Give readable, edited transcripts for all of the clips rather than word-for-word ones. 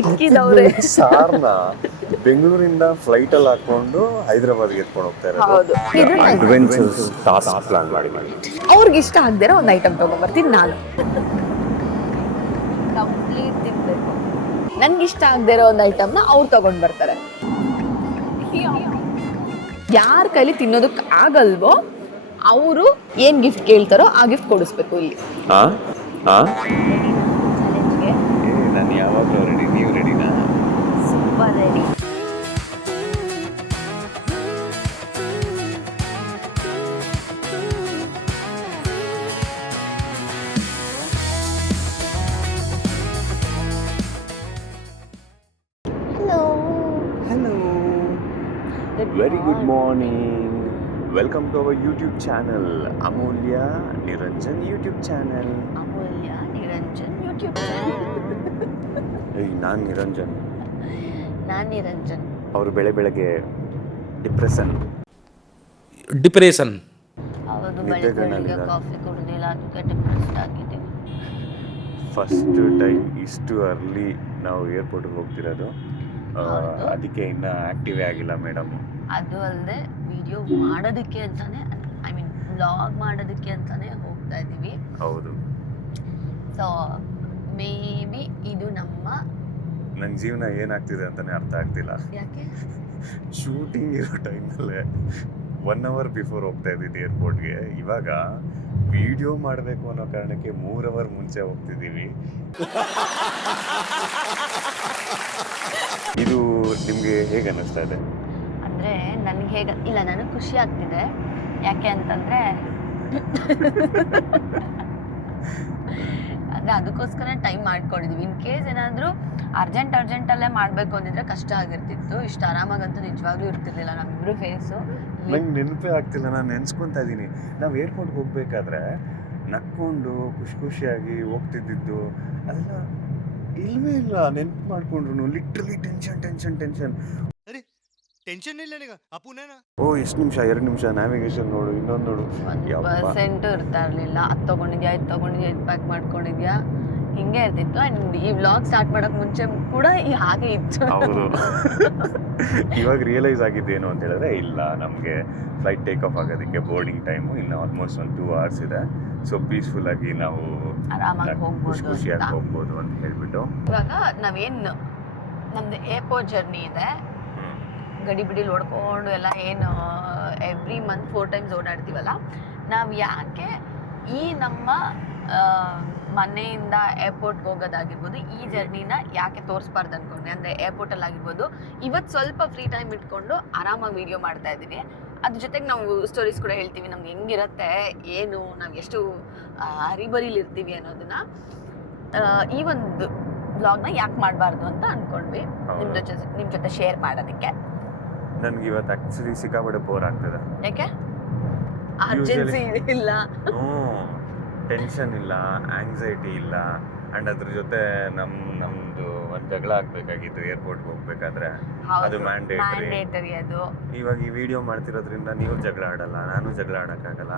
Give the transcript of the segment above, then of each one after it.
ಇಕ್ಕಿದವ್ರೆ ಸಾರ್ನ ಬೆಂಗಳೂರಿಂದ ಫ್ಲೈಟ್ ಅಲ್ಲಿ ಹಾಕೊಂಡು ಹೈದರಾಬಾದ್ಗೆ ಎತ್ಕೊಂಡು ಹೋಗ್ತಾ ಹೌದು. ಇರೋದು ಅಡ್ವೆಂಚರ್ಸ್ ಟಾಸ್ಕ್ ಪ್ಲಾನ್ ಮಾಡಿ ಅವ್ರಿಗೆ ಇಷ್ಟ ಆಗದಿರೋ ಒಂದು ಐಟಮ್ ತಗೊಂಡ್ಬರ್ತೀನಿ ನಾನು. ಕಂಪ್ಲೀಟ್ ತಿನ್ಬೇಕು. ನನ್ಗೆ ಇಷ್ಟ ಆಗದೆ ಇರೋ ಒಂದು ಐಟಮ್ನ ಅವ್ರು ತಗೊಂಡ್ ಬರ್ತಾರೆ. ಯಾರ ಕೈಲಿ ತಿನ್ನೋದಕ್ಕೆ ಆಗಲ್ವೋ ಅವರು ಏನ್ ಗಿಫ್ಟ್ ಕೇಳ್ತಾರೋ ಆ ಗಿಫ್ಟ್ ಕೊಡಿಸ್ಬೇಕು ಇಲ್ಲಿ. ನಾನು ಯಾವಾಗಲೂ ರೆಡಿ, ನೀವು ರೆಡಿನಾ? Super ready. Very good morning. Welcome to our YouTube channel, Amulya Niranjan YouTube channel. Amulya Niranjan YouTube channel. ನಾನು ನಿರಂಜನ್, ನಾನು ನಿರಂಜನ್. ಅವರು ಬೆಳಗ್ಗೆ ಡಿಪ್ರೆಷನ್. ಹೌದು, ಬೆಳಗ್ಗೆ ಕಾಫಿ ಕುಡಿದಿಲ್ಲ, ಅದಕ್ಕೆ ಡಿಪ್ರೆಸ್ಡ್ ಆಗಿದ್ದೀವಿ. ಫಸ್ಟ್ ಟೈಮ್ ಇಷ್ಟು ಅರ್ಲಿ ನಾವು ಏರ್ಪೋರ್ಟ್ಗೆ ಹೋಗ್ತಿರೋದು, ಅದಕ್ಕೆ ಇನ್ನೂ ಆಕ್ಟಿವೇ ಆಗಿಲ್ಲ ಮೇಡಮ್. ಅದು ಅಲ್ಲದೆ ವಿಡಿಯೋ ಮಾಡೋದಕ್ಕೆ ಅಂತಾನೆ, ಐ ಮೀನ್ ವ್ಲಾಗ್ ಮಾಡೋದಕ್ಕೆ ಅಂತಾನೆ ಹೋಗ್ತಾ ಇದ್ದೀವಿ. ಹೌದು. ಸೊ ಮೇ ಬಿ ಇದು ನನ್ನ ಜೀವನ ಏನಾಗ್ತಿದೆ ಅಂತಾನೆ ಅರ್ಥ ಆಗ್ತಿಲ್ಲ. ಯಾಕೆ ಶೂಟಿಂಗ್ ಇರೋ ಟೈಮಲ್ಲೇ 1 hour ಬಿಫೋರ್ ಹೋಗ್ತಾ ಇದ್ದಿದ್ದು ಏರ್ಪೋರ್ಟ್ಗೆ. ಇವಾಗ ವಿಡಿಯೋ ಮಾಡಬೇಕು ಅನ್ನೋ ಕಾರಣಕ್ಕೆ 3 hour ಮುಂಚೆ ಹೋಗ್ತಿದ್ದೀವಿ. ಇದು ನಿಮಗೆ ಹೇಗೆ ಅನ್ನಿಸ್ತಾ ಇದೆ? ಅಂದರೆ ನನಗೆ ಹೇಗೆ ಇಲ್ಲ, ನನಗೆ ಖುಷಿ ಆಗ್ತಿದೆ. ಯಾಕೆ ಅಂತಂದರೆ ಅಂದರೆ ಅದಕ್ಕೋಸ್ಕರ ಟೈಮ್ ಮಾಡ್ಕೊಂಡಿದ್ದೀವಿ. ಇನ್ ಕೇಸ್ ಏನಾದರೂ ಅರ್ಜೆಂಟಲ್ಲೇ ಮಾಡಬೇಕು ಅಂದಿದ್ರೆ ಕಷ್ಟ ಆಗಿರ್ತಿತ್ತು. ಇಷ್ಟು ಆರಾಮಾಗಂತೂ ನಿಜವಾಗ್ಲೂ ಇರ್ತಿರ್ಲಿಲ್ಲ ನಮ್ಮಿಬ್ರು ಫೇಸು. ನಂಗೆ ನೆನಪೇ ಆಗ್ತಿಲ್ಲ. ನಾನು ನೆನೆಸ್ಕೊತಾ ಇದ್ದೀನಿ, ನಾವು ಏರ್ಪೋರ್ಟ್ಗೆ ಹೋಗ್ಬೇಕಾದ್ರೆ ನಕ್ಕೊಂಡು ಖುಷಿಯಾಗಿ ಹೋಗ್ತಿದ್ದಿದ್ದು ಅದೆಲ್ಲ ಇಲ್ವೇ ಇಲ್ಲ. ನೆನ್ಪು ಮಾಡ್ಕೊಂಡ್ರು ಲಿಟ್ರಲಿ ಟೆನ್ಷನ್. ಟೆನ್ಷನ್ ಇಲ್ಲ ನಿಗ ಅಪುನೇನ. ಓ ಎಷ್ಟು ನಿಮಿಷ, 2 ನಿಮಿಷ, ನ್ಯಾವಿಗೇಷನ್ ನೋಡು, ಇನ್ನೊಂದು ನೋಡು. 1% ಇರ್ತಾ ಇರಲಿಲ್ಲ. ಅದು ತೊಗೊಂಡಿದ್ಯಾ, ಇದು ಪ್ಯಾಕ್ ಮಾಡ್ಕೊಂಡಿದ್ಯಾ, ಹಿಂಗೆ ಇರ್ತಿತ್ತು. ಆ್ಯಂಡ್ ಈ ವ್ಲಾಗ್ ಸ್ಟಾರ್ಟ್ ಮಾಡೋಕ್ಕೆ ಮುಂಚೆ ಕೂಡ ಹಾಗೆ ಇತ್ತು. ಹೌದು. ಇವಾಗ ರಿಯಲೈಸ್ ಆಗಿದ್ದೇನು ಅಂತ ಹೇಳಿದ್ರೆ, ಇಲ್ಲ ನಮಗೆ ಫ್ಲೈಟ್ ಟೇಕ್ ಆಫ್ ಆಗೋದಕ್ಕೆ ಬೋರ್ಡಿಂಗ್ ಟೈಮು ಇನ್ನು ಆಲ್ಮೋಸ್ಟ್ ಒಂದು 2 hours ಇದೆ. ಸೊ ಪೀಸ್ಫುಲ್ ಆಗಿ ನಾವು ಆರಾಮಾಗಿ ಖುಷಿಯಾಗಿ ಹೋಗ್ಬೋದು ಅಂತ ಹೇಳ್ಬಿಟ್ಟು ಇವಾಗ ನಾವೇನು ನಮ್ದು ಏರ್ಪೋರ್ಟ್ ಜರ್ನಿ ಇದೆ, ಗಡಿ ಬಿಡಿಲಿ ಓಡ್ಕೊಂಡು ಎಲ್ಲ ಏನು ಎವ್ರಿ ಮಂತ್ 4 times ಓಡಾಡ್ತೀವಲ್ಲ, ನಾವು ಯಾಕೆ ಈ ನಮ್ಮ ಮನೆಯಿಂದ ಏರ್ಪೋರ್ಟ್ಗೆ ಹೋಗೋದಾಗಿರ್ಬೋದು, ಈ ಜರ್ನಿನ ಯಾಕೆ ತೋರಿಸ್ಬಾರ್ದು ಅಂದ್ಕೊಂಡೆ. ಅಂದರೆ ಏರ್ಪೋರ್ಟಲ್ಲಿ ಆಗಿರ್ಬೋದು, ಇವತ್ತು ಸ್ವಲ್ಪ ಫ್ರೀ ಟೈಮ್ ಇಟ್ಕೊಂಡು ಆರಾಮಾಗಿ ವೀಡಿಯೋ ಮಾಡ್ತಾ ಇದ್ದೀವಿ. ಅದ್ರ ಜೊತೆಗೆ ನಾವು ಸ್ಟೋರೀಸ್ ಕೂಡ ಹೇಳ್ತೀವಿ, ನಮ್ಗೆ ಹೆಂಗಿರುತ್ತೆ, ಏನು ನಾವು ಎಷ್ಟು ಹರಿಬರಿಲಿರ್ತೀವಿ ಅನ್ನೋದನ್ನ ಈ ಒಂದು ವ್ಲಾಗ್ನ ಯಾಕೆ ಮಾಡಬಾರ್ದು ಅಂತ ಅಂದ್ಕೊಂಡ್ವಿ ನಿಮ್ಮ ಜೊತೆ ಶೇರ್ ಮಾಡೋದಕ್ಕೆ. ನನಗೆ ಇವತ್ತು ಆ್ಯಕ್ಚುಲಿ ಸಿಕ್ಕಾಪಟ್ಟೆ ಬೋರ್ ಆಗ್ತದೆ. ಯಾಕೆ? ಅರ್ಜೆನ್ಸಿ ಇಲ್ಲ, ಟೆನ್ಷನ್ ಇಲ್ಲ, ಆಂಗ್ಸೈಟಿ ಇಲ್ಲ. ಆ್ಯಂಡ್ ಅದ್ರ ಜೊತೆ ನಮ್ಮದು ಒಂದು ಜಗಳ ಆಗಬೇಕಾಗಿತ್ತು ಏರ್ಪೋರ್ಟ್ಗೆ ಹೋಗ್ಬೇಕಾದ್ರೆ. ಅದು ಮ್ಯಾಂಡೇಟರಿ. ಅದು ಇವಾಗ ಈ ವಿಡಿಯೋ ಮಾಡ್ತಿರೋದ್ರಿಂದ ನೀವು ಜಗಳ ಆಡಲ್ಲ, ನಾನು ಜಗಳ ಆಡೋಕ್ಕಾಗಲ್ಲ.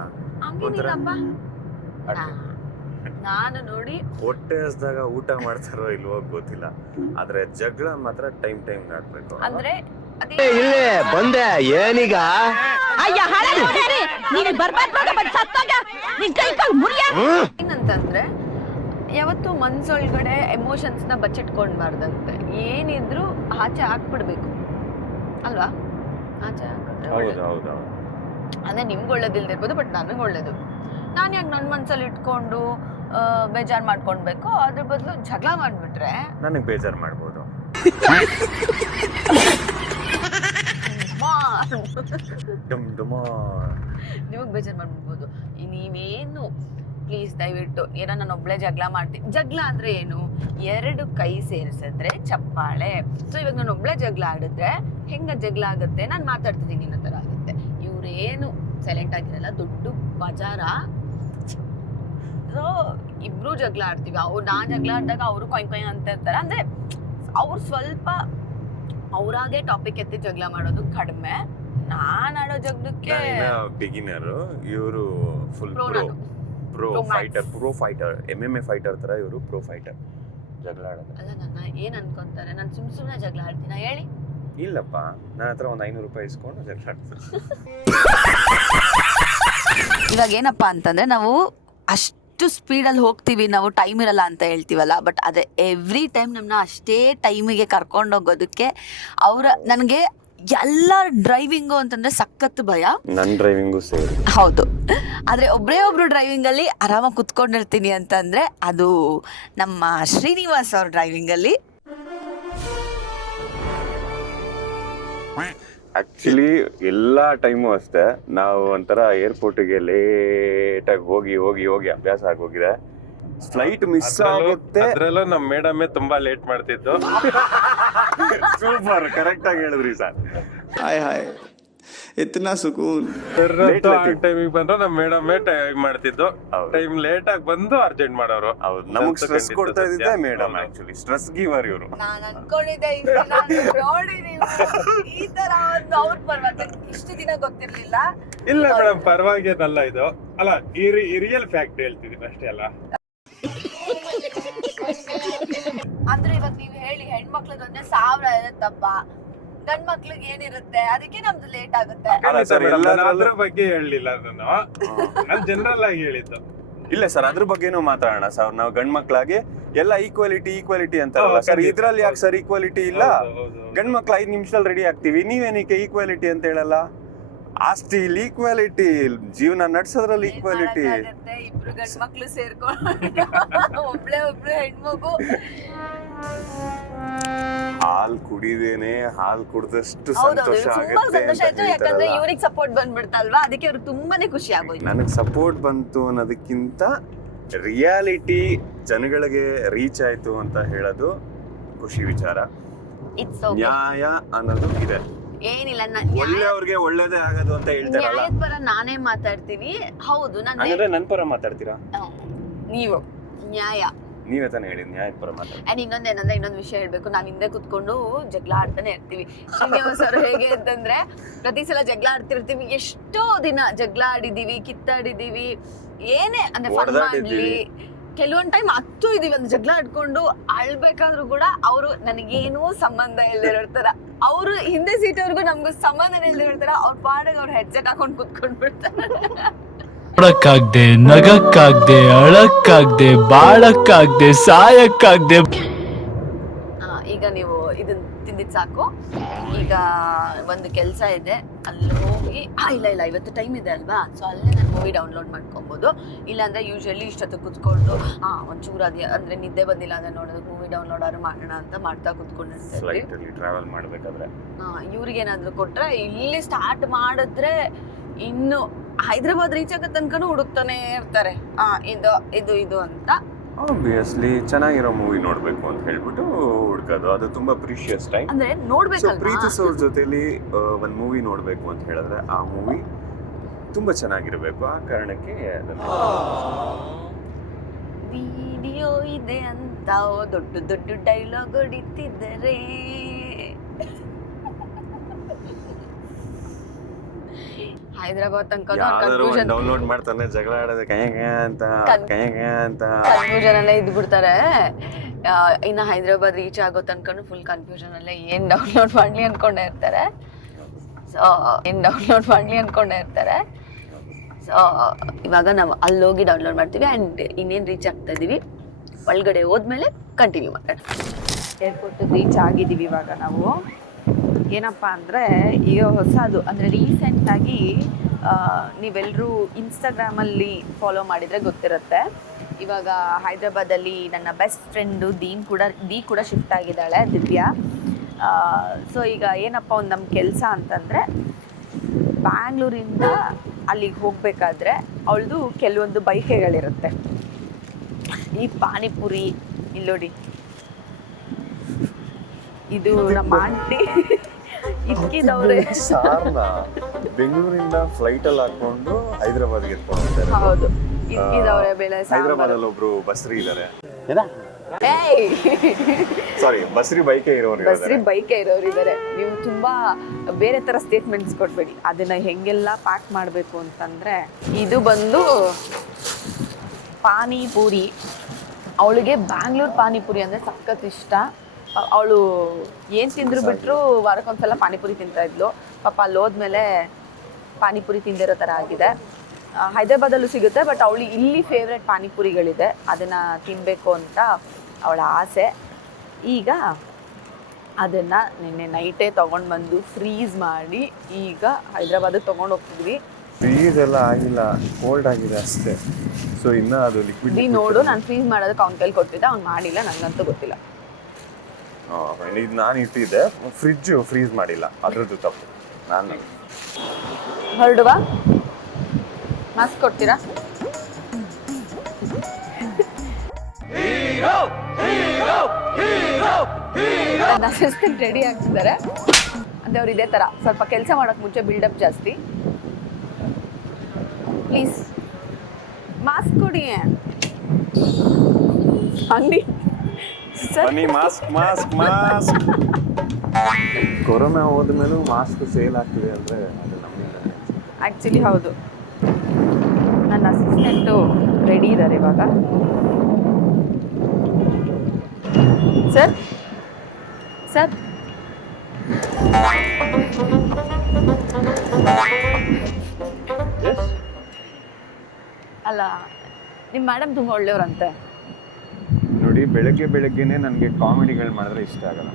ನಾನು ನೋಡಿ ಹೊಟ್ಟೆ ಹಸ್ದಾಗ ಊಟ ಮಾಡ್ತಾರೋ ಇಲ್ವೋ ಗೊತ್ತಿಲ್ಲ, ಆದ್ರೆ ಜಗಳ ಮಾತ್ರ ಟೈಮ್ ಆಡ್ಬೇಕು. ಅಂದ್ರೆ ಬಂದೆ ಏನೀಗ ಏನಂತಂದ್ರೆ ಯಾವತ್ತು ಮನ್ಸೊಳಗಡೆ ಎಮೋಷನ್ಸ್ನ ಬಚ್ಚಿಟ್ಕೊಂಡ್ಬಾರ್ದಂತೆ. ಏನಿದ್ರು ಆಚೆ ಹಾಕ್ಬಿಡ್ಬೇಕು ಅಲ್ವಾ? ಆಚೆ ಹಾಕಿದ್ರೆ ಅಂದ್ರೆ ನಿಮ್ಗೆ ಒಳ್ಳೇದಿಲ್ದಿರ್ಬೋದು, ಬಟ್ ನನಗೆ ಒಳ್ಳೇದು. ನಾನು ಯಾಕೆ ನನ್ನ ಮನ್ಸಲ್ಲಿ ಇಟ್ಕೊಂಡು ಬೇಜಾರು ಮಾಡ್ಕೊಳ್ಬೇಕು? ಅದ್ರ ಬದಲು ಜಗಳ ಮಾಡಿಬಿಟ್ರೆ ನನಗೆ ಬೇಜಾರು ಮಾಡ್ಬೋದು. ನಿಮಗೆ ಬೇಜಾರು ಮಾಡ್ಬಿಡ್ಬೋದು. ನೀವೇನು ಪ್ಲೀಸ್ ದಯವಿಟ್ಟು ಏನೋ ನಾನು ಒಬ್ಬಳೇ ಜಗಳ ಮಾಡ್ತೀನಿ. ಜಗಳ ಅಂದರೆ ಏನು? 2 ಕೈ ಸೇರಿಸಿದ್ರೆ ಚಪ್ಪಾಳೆ. ಸೊ ಇವಾಗ ನಾನು ಒಬ್ಬಳೇ ಜಗಳ ಆಡಿದ್ರೆ ಹೆಂಗೆ ಜಗಳ ಆಗುತ್ತೆ? ನಾನು ಮಾತಾಡ್ತಿದ್ದೀನಿ ಅನ್ನೋ ಥರ ಆಗುತ್ತೆ. ಇವರೇನು ಸೈಲೆಂಟ್ ಆಗಿರಲ್ಲ, ದೊಡ್ಡ ಬಜಾರ. ಸೊ ಇಬ್ರು ಜಗಳ ಆಡ್ತೀವಿ. ನಾನು ಜಗಳ ಆಡಿದಾಗ ಅವರು ಕೊಯ್ ಅಂತ ಇರ್ತಾರೆ. ಅಂದರೆ ಅವ್ರು ಸ್ವಲ್ಪ ಅವರಾಗೆ ಟಾಪಿಕ್ ಎತ್ತಿ ಜಗಳ ಮಾಡೋದು ಕಡಿಮೆ. ನಾನು ಆಡೋ ಜಗಳಕ್ಕೆ ಬಿಗಿನರು, ಇವರು full pro fighter. MMA fighter ತರ ಇವರು ಪ್ರೋ ಫೈಟರ್. ಜಗಳ ಆಡೋದು. ಅಲ್ಲ ನನ್ನ ಏನ್ ಅನ್ಕೊಂತಾರೆ, ನಾನು ಸುಮ್ನೆ ಜಗಳ ಆಡ್ತೀನ ಹೇಳಿ? ಇಲ್ಲಪ್ಪ, ನನ್ನ ಹತ್ರ ಒಂದು 500 ರೂಪಾಯಿ ಇಸ್ಕೊಂಡು ಜಗಳ ಆಡ್ತೀನಿ. ಇವಾಗ ಏನಪ್ಪ ಅಂತಂದ್ರೆ ನಾವು ಅಷ್ಟು ಸ್ಪೀಡಲ್ಲಿ ಹೋಗ್ತೀವಿ, ನಾವು ಟೈಮ್ ಇರಲ್ಲ ಅಂತ ಹೇಳ್ತೀವಲ್ಲ, ಬಟ್ ಅದೇ ಎವ್ರಿ ಟೈಮ್ ನಮ್ಮನ್ನ ಅಷ್ಟೇ ಟೈಮಿಗೆ ಕರ್ಕೊಂಡೋಗೋದಕ್ಕೆ ನನಗೆ ಎಲ್ಲ ಡ್ರೈವಿಂಗು ಅಂತಂದ್ರೆ ಸಖತ್ ಭಯ. ನನ್ನ ಡ್ರೈವಿಂಗು ಸೇರಿ. ಹೌದು, ಆದರೆ ಒಬ್ಬರು ಡ್ರೈವಿಂಗಲ್ಲಿ ಆರಾಮಾಗಿ ಕುತ್ಕೊಂಡಿರ್ತೀನಿ ಅಂತಂದರೆ ಅದು ನಮ್ಮ ಶ್ರೀನಿವಾಸ್ ಅವ್ರ ಡ್ರೈವಿಂಗಲ್ಲಿ. ಆಕ್ಚುಲಿ ಎಲ್ಲಾ ಟೈಮು ಅಷ್ಟೇ, ನಾವು ಒಂಥರ ಏರ್ಪೋರ್ಟ್ಗೆ ಲೇಟಾಗಿ ಹೋಗಿ ಅಭ್ಯಾಸ ಆಗೋಗಿದೆ. ಫ್ಲೈಟ್ ಮಿಸ್ ಆಗುತ್ತೆ. ಅದ್ರಲ್ಲೂ ನಮ್ ಮೇಡಮೇ ತುಂಬಾ ಲೇಟ್ ಮಾಡ್ತಿದ್ದು. ಸೂಪರ್, ಕರೆಕ್ಟ್ ಆಗಿ ಹೇಳಿದ್ರಿ ಸರ್. ಹಾಯ್ ಹಾಯ್, ಇತ್ನಾ ಸುಕೂನ್. ಟೈಮಿಗೆ ಬಂದ್ರೆ ನಮ್ ಮೇಡಮೇ ಟೈಮ್ ಮಾಡ್ತಿದ್ದು. ಹೌದು. ಟೈಮ್ ಲೇಟ್ ಆಗಿ ಬಂದು ಅರ್ಜೆಂಟ್ ಮಾಡೋರು. ಹೌದು, ನಮಗ್ ಸ್ಟ್ರೆಸ್ ಕೊಡ್ತಾ ಇದ್ದಿದ್ದೆ ಮೇಡಮ್. ಆಕ್ಚುಲಿ ಸ್ಟ್ರೆಸ್ ಗಿವರ್ ಇವರು. ನಾನು ಅನ್ಕೊಂಡಿದ್ದೆ ನೋಡಿ ನೀವು ಈ ತರ ಒಂದು ಅವ್ರ ಪರವಾಗಿ ಇಷ್ಟು ದಿನ ಗೊತ್ತಿರ್ಲಿಲ್ಲ. ಇಲ್ಲ ಮೇಡಮ್, ಪರವಾಗಿನಲ್ಲ ಇದು. ಅಲ್ಲ, ಈ ರಿಯಲ್ ಫ್ಯಾಕ್ಟ್ ಹೇಳ್ತಿದ್ದೀನಿ ಅಷ್ಟೇ ಅಲ್ಲ. ಅಂದ್ರೆ ಇವಾಗ ನೀವು ಹೇಳಿ, ಹೆಣ್ಮಕ್ಳದೊಂದೇ 1000 ಇರುತ್ತಪ್ಪ, ಗಂಡ್ ಮಕ್ಳಿಗೆ ಏನಿರುತ್ತೆ, ಅದಕ್ಕೆ ನಮ್ದು ಲೇಟ್ ಆಗುತ್ತೆ. ಅಲ್ಲ ಸರ್, ಅದ್ರ ಬಗ್ಗೆ ಹೇಳಲಿಲ್ಲ ನಾನು ಜನರಲ್ ಆಗಿ ಹೇಳಿದ್ದು. ಇಲ್ಲ ಸರ್, ಅದ್ರ ಬಗ್ಗೆನೂ ಮಾತಾಡೋಣ ಸರ್. ನಾವು ಗಂಡ್ ಮಕ್ಳಾಗಿ ಎಲ್ಲ ಈಕ್ವಾಲಿಟಿ ಅಂತಾರಲ್ಲ ಸರ್, ಇದ್ರಲ್ಲಿ ಯಾಕೆ ಸರ್ ಈಕ್ವಾಲಿಟಿ ಇಲ್ಲ? ಗಂಡ್ ಮಕ್ಳು 5 ನಿಮಿಷದಲ್ಲಿ ರೆಡಿ ಆಗ್ತೀವಿ, ನೀವೇನಕ್ಕೆ ಈಕ್ವಾಲಿಟಿ ಅಂತ ಹೇಳಲ್ಲ? ಆಸ್ತಿಲಿ ಈಕ್ವಾಲಿಟಿ, ಜೀವನ ನಡೆಸೋದ್ರಲ್ಲಿ ಈಕ್ವಾಲಿಟಿ. ಇಬ್ರು ಗಂಡ್ ಮಕ್ಳು ಸೇರ್ಕೊಂಡು ಒಬ್ಳು ಹೆಣ್ಮಗು ಹಾಲ್ ಕುಡಿದೇನೆ ಹಾಲ್ ಕುಡ್ದಷ್ಟು ಹೌದೌದು, ಸಂತೋಷ ತುಂಬಾ ಆಗುತ್ತೆ ಸಂತೋಷ ಆಯ್ತು. ಅಂತ ಯಾಕಂದ್ರೆ ಹೇಳ್ತಾರಲ್ಲ. ಇವ್ರಿಗೆ ಸಪೋರ್ಟ್ ಬಂದ್ಬಿಡ್ತಲ್ವಾ, ಅದಕ್ಕೆ ಅವ್ರಿಗೆ ತುಂಬಾನೇ ಖುಷಿ ಆಗೋಯ್ತು. ನನಗ್ ಸಪೋರ್ಟ್ ಬಂತು ಅನ್ನೋದಕ್ಕಿಂತ ರಿಯಾಲಿಟಿ ಜನಗಳಿಗೆ ರೀಚ್ ಆಯ್ತು ಅಂತ ಹೇಳೋದು ಖುಷಿ ವಿಚಾರ. ಇಟ್ಸ್ ಓಕೆ, ನ್ಯಾಯ ಅನ್ನೋದು ಇದೆ. ಏನಿಲ್ಲ, ಒಳ್ಳೆಯವ್ರಿಗೆ ಒಳ್ಳೇದೇ ಆಗೋದು ಅಂತ ಹೇಳ್ತಾರಲ್ಲ, ನ್ಯಾಯದ ಪರ ನಾನೇ ಮಾತಾಡ್ತೀನಿ. ಹೌದು, ನಾನು ಹಂಗಂದ್ರೆ ನನ್ ಪರ ಮಾತಾಡ್ತೀರಾ? ನೀವು ನ್ಯಾಯ. ನೀವೇ ತಾನೇ ಹೇಳಿದ್ ನ್ಯಾಯದ ಪರ ಮಾತಾಡ್ತೀರಾ. ಅಂಡ್ ಇನ್ನೊಂದೇನಂದ್ರೆ, ಇನ್ನೊಂದು ವಿಷಯ ಹೇಳ್ಬೇಕು, ನಾವ್ ಹಿಂದೆ ಕುತ್ಕೊಂಡು ಜಗಳ ಆಡ್ತಾನೆ ಇರ್ತೀವಿ. ಶ್ರೀನಿವಾಸ್ ಅವರು ಹೇಗೆ ಅಂತಂದ್ರೆ, ಪ್ರತಿ ಸಲ ಜಗಳ ಆಡ್ತಿರ್ತೀವಿ. ಎಷ್ಟೋ ದಿನ ಜಗಳ ಆಡಿದೀವಿ, ಕಿತ್ತಾಡಿದೀವಿ, ಏನೇ ಅಂದ್ರೆ ಫನ್ ಮಾಡ್ಲಿ. ಕೆಲವೊಂದ್ ಟೈಮ್ ಹತ್ತು ಇದೀವಿ, ಒಂದು ಜಗಳ ಆಡ್ಕೊಂಡು ಅಳ್ಬೇಕಾದ್ರೂ ಕೂಡ ಅವರು ನನಗೇನೂ ಸಂಬಂಧ ಇಲ್ದಿರ್ತಾರ, ಅವರು ಹಿಂದೆ ಸೀಟವ್ರಿಗೂ ನಮ್ಗೂ ಸಂಬಂಧ ಇಲ್ದಿರ್ತಾರ, ಅವ್ರ ಪಾಡಿಗೆ ಅವ್ರ ಹೆಡ್ಸೆಟ್ ಹಾಕೊಂಡು ಕುತ್ಕೊಂಡ್ ಬಿಡ್ತಾರೆ. ನೋಡಕ್ಕಾಗ್ದೆ, ನಗಕ್ಕಾಗ್ದೆ, ಅಳಕ್ಕಾಗ್ದೆ, ಬಾಳಕ್ಕಾಗ್ದೆ, ಸಾಯಕ್ಕಾಗ್ದೆ. ಈಗ ನೀವು ಇದನ್ನ ತಿಂದಿದ್ ಸಾಕು. ಈಗ ಒಂದು ಕೆಲಸ ಇದೆ, ಅಲ್ಲಿ ಹೋಗಿ ಇಲ್ಲ ಇವತ್ತು ಟೈಮ್ ಇದೆ ಅಲ್ವಾ, ಸೊ ಅಲ್ಲೇ ನಾನು ಮೂವಿ ಡೌನ್ಲೋಡ್ ಮಾಡ್ಕೊಬೋದು. ಇಲ್ಲಾಂದ್ರೆ ಯೂಶಲಿ ಇಷ್ಟೊತ್ತು ಕುತ್ಕೊಂಡು ಒಂಚೂರು ಅದೇ ಅಂದ್ರೆ ನಿದ್ದೆ ಬಂದಿಲ್ಲ ಅಂದ್ರೆ ನೋಡೋದಕ್ಕೆ ಮೂವಿ ಡೌನ್ಲೋಡ್ ಆದ್ರೂ ಮಾಡೋಣ ಅಂತ ಮಾಡ್ತಾ ಕುತ್ಕೊಂಡಿರ್ತೀವಿ. ಫ್ಲೈಟ್ ಅಲ್ಲಿ ಟ್ರಾವೆಲ್ ಮಾಡ್ಬೇಕಾದ್ರೆ ಇವ್ರಿಗೇನಾದ್ರು ಕೊಟ್ರೆ, ಇಲ್ಲಿ ಸ್ಟಾರ್ಟ್ ಮಾಡಿದ್ರೆ ಇನ್ನು ಹೈದರಾಬಾದ್ ರೀಚ್ ಆಗೋ ತನಕನೂ ಹುಡುಕ್ತಾನೆ ಇರ್ತಾರೆ, ಇದು ಅಂತ. ಆಬ್ವಿಯಸ್ಲಿ ಚೆನ್ನಾಗಿರೋ ಮೂವಿ ನೋಡ್ಬೇಕು ಅಂತ ಹೇಳ್ಬಿಟ್ಟು ಹುಡ್ಕೋದು, ಅದು ತುಂಬಾ ಪ್ರೀಶಿಯಸ್ ಟೈಮ್. ಅಂದ್ರೆ ನೋಡ್ಬೇಕಲ್ವಾ, ಪ್ರೀತಿಸೋರ್ ಜೊತೆಲಿ ಒಂದ್ ಮೂವಿ ನೋಡ್ಬೇಕು ಅಂತ ಹೇಳಿದ್ರೆ ಆ ಮೂವಿ ತುಂಬಾ ಚೆನ್ನಾಗಿರ್ಬೇಕು. ಆ ಕಾರಣಕ್ಕೆ ವಿಡಿಯೋ ಇದೆ ಅಂತ ದೊಡ್ಡ ಡೈಲಾಗ್ ಹೊಡಿತಿದ್ದಾರೆ. ಹೈದರಾಬಾದ್ ತನಕ ಡೌನ್ಲೋಡ್ ಮಾಡ್ತಾನೆ, ಜಗಳ ಆಡೋದು ಅಂತ ಕನ್ಫ್ಯೂಷನ್ ಅಲ್ಲೇ ಇದ್ಬಿಡ್ತಾರೆ. ಇನ್ನು ಹೈದರಾಬಾದ್ ರೀಚ್ ಆಗೋ ತನಕ ಫುಲ್ ಕನ್ಫ್ಯೂಷನ್ ಅಲ್ಲೇ ಏನ್ ಡೌನ್ಲೋಡ್ ಮಾಡ್ಲಿ ಅನ್ಕೊಂಡೇ ಇರ್ತಾರೆ. ಸೊ ಇವಾಗ ನಾವು ಅಲ್ಲೋಗಿ ಡೌನ್ಲೋಡ್ ಮಾಡ್ತೀವಿ ಆ್ಯಂಡ್ ಇನ್ನೇನು ರೀಚ್ ಆಗ್ತಾ ಇದೀವಿ. ಒಳಗಡೆ ಹೋದ್ಮೇಲೆ ಕಂಟಿನ್ಯೂ ಮಾಡೋಣ. ಏರ್ಪೋರ್ಟ್ ರೀಚ್ ಆಗಿದ್ದೀವಿ. ಇವಾಗ ನಾವು ಏನಪ್ಪ ಅಂದರೆ, ಈಗ ಹೊಸದು ಅಂದರೆ ರೀಸೆಂಟಾಗಿ ನೀವೆಲ್ಲರೂ ಇನ್ಸ್ಟಾಗ್ರಾಮಲ್ಲಿ ಫಾಲೋ ಮಾಡಿದರೆ ಗೊತ್ತಿರುತ್ತೆ. ಇವಾಗ ಹೈದ್ರಾಬಾದಲ್ಲಿ ನನ್ನ ಬೆಸ್ಟ್ ಫ್ರೆಂಡು ದಿ ಕೂಡ ಶಿಫ್ಟ್ ಆಗಿದ್ದಾಳೆ, ದಿವ್ಯಾ. ಸೊ ಈಗ ಏನಪ್ಪ ಒಂದು ನಮ್ಮ ಕೆಲಸ ಅಂತಂದರೆ, ಬ್ಯಾಂಗ್ಳೂರಿಂದ ಅಲ್ಲಿಗೆ ಹೋಗಬೇಕಾದ್ರೆ ಅವಳದು ಕೆಲವೊಂದು ಬೈಕೆಗಳಿರುತ್ತೆ. ಈ ಪಾನಿಪುರಿ ಇಲ್ಲೋಡಿ, ಇದು ನಮ್ಮ ಆಂಟಿ ಇದ್ಕಿದವ್ರೆ ಸಾರ್ನ ಬೆಂಗಳೂರಿಂದ ಫ್ಲೈಟ್ ಅಲ್ಲಿ ಹಾಕೊಂಡು ಹೈದರಾಬಾದ್ಗೆ ಎತ್ಕೊಂಡು ಹೋಗ್ತಾರೆ. ಹೌದು, ಇದ್ಕಿದವ್ರೆ ಬೆಳೆ ಹೈದರಾಬಾದ್ ಅಲ್ಲಿ ಒಬ್ರು ಬಸ್ರಿ ಇದಾರೆ. ಏಯ್ ಸಾರಿ, ಬಸ್ರಿ ಬೈಕೆ ಇರೋರು ಇದ್ದಾರೆ. ನೀವು ತುಂಬಾ ಬೇರೆ ತರ ಸ್ಟೇಟ್ಮೆಂಟ್ಸ್ ಕೊಡ್ಬೇಡಿ. ಅದನ್ನ ಹೆಂಗೆಲ್ಲ ಪ್ಯಾಕ್ ಮಾಡಬೇಕು ಅಂತಂದ್ರೆ, ಇದು ಬಂದು ಪಾನಿಪುರಿ, ಅವಳಿಗೆ ಬ್ಯಾಂಗ್ಳೂರ್ ಪಾನಿಪುರಿ ಅಂದರೆ ಸಖತ್ ಇಷ್ಟ. ಅವಳು ಏನು ತಿಂದ್ರು ಬಿಟ್ಟರು ವಾರಕ್ಕೊಂದ್ಸಲ ಪಾನಿಪುರಿ ತಿಂತಾ ಇದ್ಲು. ಪಾಪ ಅಲ್ಲಿ ಹೋದ್ಮೇಲೆ ಪಾನಿಪುರಿ ತಿಂದಿರೋ ಥರ ಆಗಿದೆ. ಹೈದ್ರಾಬಾದಲ್ಲೂ ಸಿಗುತ್ತೆ, ಬಟ್ ಅವಳು ಇಲ್ಲಿ ಫೇವ್ರೆಟ್ ಪಾನಿಪುರಿಗಳಿದೆ, ಅದನ್ನು ತಿನ್ನಬೇಕು ಅಂತ ಅವಳ ಆಸೆ. ಈಗ ಅದನ್ನು ನಿನ್ನೆ ನೈಟೇ ತೊಗೊಂಡು ಬಂದು ಫ್ರೀಸ್ ಮಾಡಿ ಈಗ ಹೈದ್ರಾಬಾದಿಗೆ ತೊಗೊಂಡು ಹೋಗ್ತಿದ್ವಿ. ಫ್ರೀಸ್ ಎಲ್ಲ ಆಗಿಲ್ಲ, ಕೋಲ್ಡ್ ಆಗಿದೆ ಅಷ್ಟೇ. ಸೊ ಇನ್ನು ಅದು ಲಿಕ್ವಿಡ್ ನೋಡು, ನಾನು ಫ್ರೀಸ್ ಮಾಡೋದಕ್ಕೆ ಅವ್ನ ಕೈಲಿ ಕೊಟ್ಟಿದ್ದೆ, ಅವ್ನು ಮಾಡಿಲ್ಲ, ನನಗಂತೂ ಗೊತ್ತಿಲ್ಲ. ಇದು ನಾನು ಇಟ್ಟಿದ್ದೆ, ಫ್ರಿಜ್ಜು ಫ್ರೀಸ್ ಮಾಡಿಲ್ಲ, ಅದರದ್ದು ತಪ್ಪು. ನಾನು ಹೊರಡುವ ಮಾಸ್ಕ್ ಕೊಡ್ತೀರಾ? ನನ್ನ ಅಸಿಸ್ಟೆಂಟ್ ರೆಡಿ ಆಗ್ತಿದ್ದಾರೆ. ಅದೇ ಅವ್ರು ಇದೇ ಥರ ಸ್ವಲ್ಪ ಕೆಲಸ ಮಾಡೋಕ್ಕೆ ಮುಂಚೆ ಬಿಲ್ಡಪ್ ಜಾಸ್ತಿ. ಪ್ಲೀಸ್ ಮಾಸ್ಕ್ ಕೊಡಿ. ಅಂಗಡಿ ಬನ್ನಿ, ಮಾಸ್ಕ್ ಮಾಸ್ಕ್ ಮಾಸ್ಕ್. ಕೊರೋನಾ ಹೋದ್ಮೇಲೂ ಮಾಸ್ಕ್ ಸೇಲ್ ಆಗ್ತಿದೆ ಅಂದರೆ ಅದು ನಮ್ಮಿಂದ. ಆ್ಯಕ್ಚುಲಿ ಹೌದು. ನನ್ನ ಅಸಿಸ್ಟೆಂಟು ರೆಡಿ ಇದ್ದಾರೆ ಇವಾಗ. ಸರ್ ಸರ್ ಅಲ್ಲ, ನಿಮ್ಮ ಮೇಡಮ್ ತುಂಬ ಒಳ್ಳೆಯವರಂತೆ. ನೋಡಿ, ಬೆಳಗ್ಗೆನೇ ನನಗೆ ಕಾಮಿಡಿಗಳು ಮಾಡಿದ್ರೆ ಇಷ್ಟ ಆಗಲ್ಲ.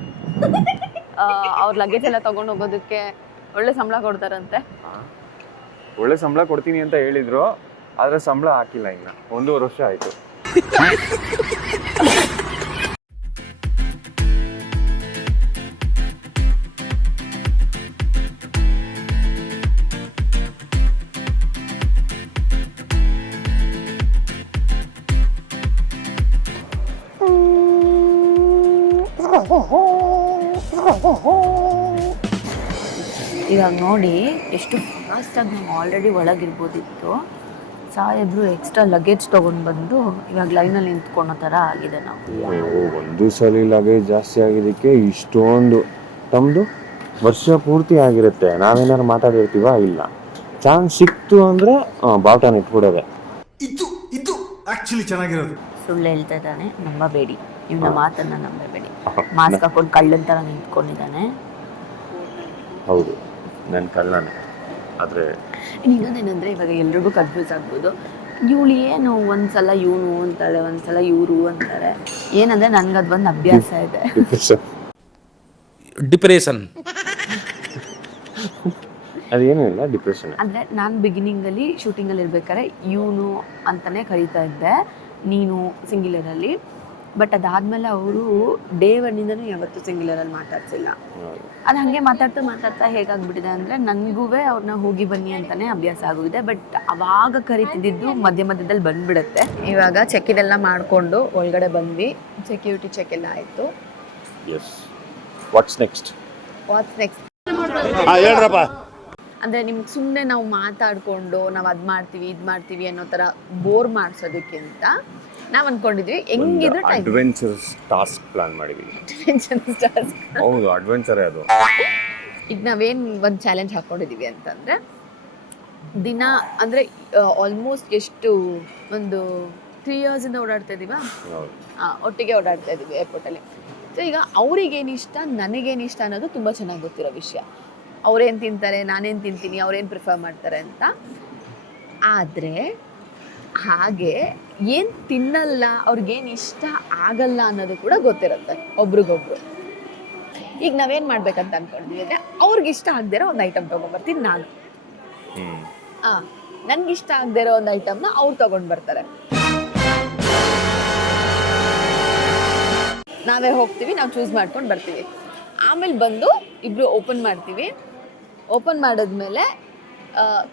ಅವ್ರ ಲಗೇಜ್ ಎಲ್ಲ ತೊಗೊಂಡು ಹೋಗೋದಕ್ಕೆ ಒಳ್ಳೆ ಸಂಬಳ ಕೊಡ್ತಾರಂತೆ. ಒಳ್ಳೆ ಸಂಬಳ ಕೊಡ್ತೀನಿ ಅಂತ ಹೇಳಿದ್ರು, ಆದರೆ ಸಂಬಳ ಹಾಕಿಲ್ಲ. ಇನ್ನು 1.5 ವರ್ಷ ಆಯಿತು. ಇವಾಗ ನೋಡಿ ಎಷ್ಟು ಫಾಸ್ಟಾಗಿ ನಾವು ಆಲ್ರೆಡಿ ಒಳಗಿರ್ಬೋದಿತ್ತು. ಸಾಹೇಬ್ರು ಎಕ್ಸ್ಟ್ರಾ ಲಗೇಜ್ ತೊಗೊಂಡು ಬಂದು ಇವಾಗ ಲೈನಲ್ಲಿ ನಿಂತ್ಕೊಳ್ಳೋ ಥರ ಆಗಿದೆ. ನಾವು ಒಂದು ಸಲ ಲಗೇಜ್ ಜಾಸ್ತಿ ಆಗಿದ್ದಕ್ಕೆ ಇಷ್ಟೊಂದು ತಮ್ಮದು ವರ್ಷ ಪೂರ್ತಿ ಆಗಿರುತ್ತೆ. ನಾವೇನಾದ್ರು ಮಾತಾಡಿರ್ತೀವ? ಇಲ್ಲ. ಚಾನ್ಸ್ ಸಿಕ್ತು ಅಂದರೆ ಬಾಟನ್ ಇಟ್ಬಿಡೋದೆ. ಇದು ಆಕ್ಚುಲಿ ಚೆನ್ನಾಗಿರೋದು. ಸುಳ್ಳು ಹೇಳ್ತಾ ಇದ್ದಾನೆ, ನಂಬಬೇಡಿ. ಇವನ ಮಾತನ್ನು ನಂಬಬೇಡಿ. ಮಾಸ್ಕ್ ಹಾಕೊಂಡು ಕಳ್ಳನ ಥರ ನಿಂತ್ಕೊಂಡಿದ್ದಾನೆ. ಹೌದು, ನನ್ನ ಕಳ್ಳನೇ. ಆದರೆ ಇನ್ನೊಂದೇನೆಂದರೆ ಇವಾಗ ಎಲ್ರಿಗೂ ಕನ್ಫ್ಯೂಸ್ ಆಗ್ಬೋದು. ಇವಳು ಏನು ಒಂದ್ಸಲ ಇವನು ಅಂತಾಳೆ, ಒಂದ್ಸಲ ಇವರು ಅಂತಾರೆ. ಏನಂದರೆ ನನಗದು ಒಂದು ಅಭ್ಯಾಸ ಇದೆ. ಡಿಪ್ರೆಷನ್ ಅದೇನೂ ಇಲ್ಲ, ಡಿಪ್ರೆಷನ್. ಅಂದರೆ ನಾನು ಬಿಗಿನಿಂಗಲ್ಲಿ ಶೂಟಿಂಗಲ್ಲಿ ಇರ್ಬೇಕಾದ್ರೆ ಇವನು ಅಂತಲೇ ಕರೀತಾ ಇದ್ದೆ, ನೀನು ಸಿಂಗ್ಯುಲರಲ್ಲಿ. ಬಟ್ ಅದಾದಮೇಲೆ ಅವರು ಡೇ ಒನ್ನಿಂದನೂ ಯಾವತ್ತೂ ಸಿಂಗ್ಯುಲರಲ್ಲಿ ಮಾತಾಡ್ಸಿಲ್ಲ. ಅದು ಹಾಗೆ ಮಾತಾಡ್ತಾ ಹೇಗಾಗ್ಬಿಟ್ಟಿದೆ ಅಂದರೆ ನನಗೂ ಅವ್ರನ್ನ ಹೋಗಿ ಬನ್ನಿ ಅಂತಲೇ ಅಭ್ಯಾಸ ಆಗೋಗಿದೆ. ಬಟ್ ಅವಾಗ ಕರಿತಿದ್ದು ಮಧ್ಯದಲ್ಲಿ ಬಂದುಬಿಡುತ್ತೆ. ಇವಾಗ ಚೆಕ್ ಇದೆಲ್ಲ ಮಾಡಿಕೊಂಡು ಒಳಗಡೆ ಬಂದ್ವಿ. ಸೆಕ್ಯೂರಿಟಿ ಚೆಕ್ ಎಲ್ಲ ಆಯಿತು. ಎಸ್. What's next? ಹೇಳ್ರಪ್ಪ. ಅಂದರೆ ನಿಮ್ಗೆ ಸುಮ್ಮನೆ ನಾವು ಮಾತಾಡಿಕೊಂಡು ನಾವು ಅದು ಮಾಡ್ತೀವಿ ಇದು ಮಾಡ್ತೀವಿ ಅನ್ನೋ ಥರ ಬೋರ್ ಮಾಡಿಸೋದಕ್ಕಿಂತ ನಾವು ಅಂದ್ಕೊಂಡಿದ್ವಿ ಹೆಂಗಿದ್ರು ಅಡ್ವೆಂಚರ್ಸ್ ಟಾಸ್ಕ್ ಪ್ಲಾನ್ ಮಾಡಿದ್ವಿ. ಹೌದು, ಅಡ್ವೆಂಚರೇ ಅದು. ಈಗ ನಾವೇನು ಒಂದು ಚಾಲೆಂಜ್ ಹಾಕ್ಕೊಂಡಿದ್ದೀವಿ ಅಂತಂದರೆ, ದಿನ ಅಂದರೆ ಆಲ್ಮೋಸ್ಟ್ ಎಷ್ಟು ಒಂದು 3 ಇಯರ್ಸಿಂದ ಓಡಾಡ್ತಾ ಇದ್ದೀವ, ಒಟ್ಟಿಗೆ ಓಡಾಡ್ತಾ ಇದ್ದೀವಿ ಏರ್ಪೋರ್ಟಲ್ಲಿ. ಸೊ ಈಗ ಅವ್ರಿಗೇನಿಷ್ಟ ನನಗೇನಿಷ್ಟ ಅನ್ನೋದು ತುಂಬ ಚೆನ್ನಾಗಿ ಗೊತ್ತಿರೋ ವಿಷಯ. ಅವ್ರೇನು ತಿಂತಾರೆ, ನಾನೇನು ತಿಂತೀನಿ, ಅವ್ರೇನು ಪ್ರಿಫರ್ ಮಾಡ್ತಾರೆ ಅಂತ. ಆದರೆ ಹಾಗೆ ಏನು ತಿನ್ನಲ್ಲ, ಅವ್ರಿಗೇನು ಇಷ್ಟ ಆಗಲ್ಲ ಅನ್ನೋದು ಕೂಡ ಗೊತ್ತಿರುತ್ತೆ ಒಬ್ರಿಗೊಬ್ರು. ಈಗ ನಾವೇನು ಮಾಡ್ಬೇಕಂತ ಅಂದ್ಕೊಂಡಿದ್ವಿ ಅಂದರೆ, ಅವ್ರಿಗಿಷ್ಟ ಆಗದಿರೋ ಒಂದು ಐಟಮ್ ತೊಗೊಂಡ್ಬರ್ತೀನಿ ನಾನು. ನನಗಿಷ್ಟ ಆಗದಿರೋ ಒಂದು ಐಟಮ್ನ ಅವ್ರು ತೊಗೊಂಡು ಬರ್ತಾರೆ. ನಾವೇ ಹೋಗ್ತೀವಿ, ನಾವು ಚೂಸ್ ಮಾಡ್ಕೊಂಡು ಬರ್ತೀವಿ. ಆಮೇಲೆ ಬಂದು ಇಬ್ಬರು ಓಪನ್ ಮಾಡ್ತೀವಿ. ಓಪನ್ ಮಾಡಿದ್ಮೇಲೆ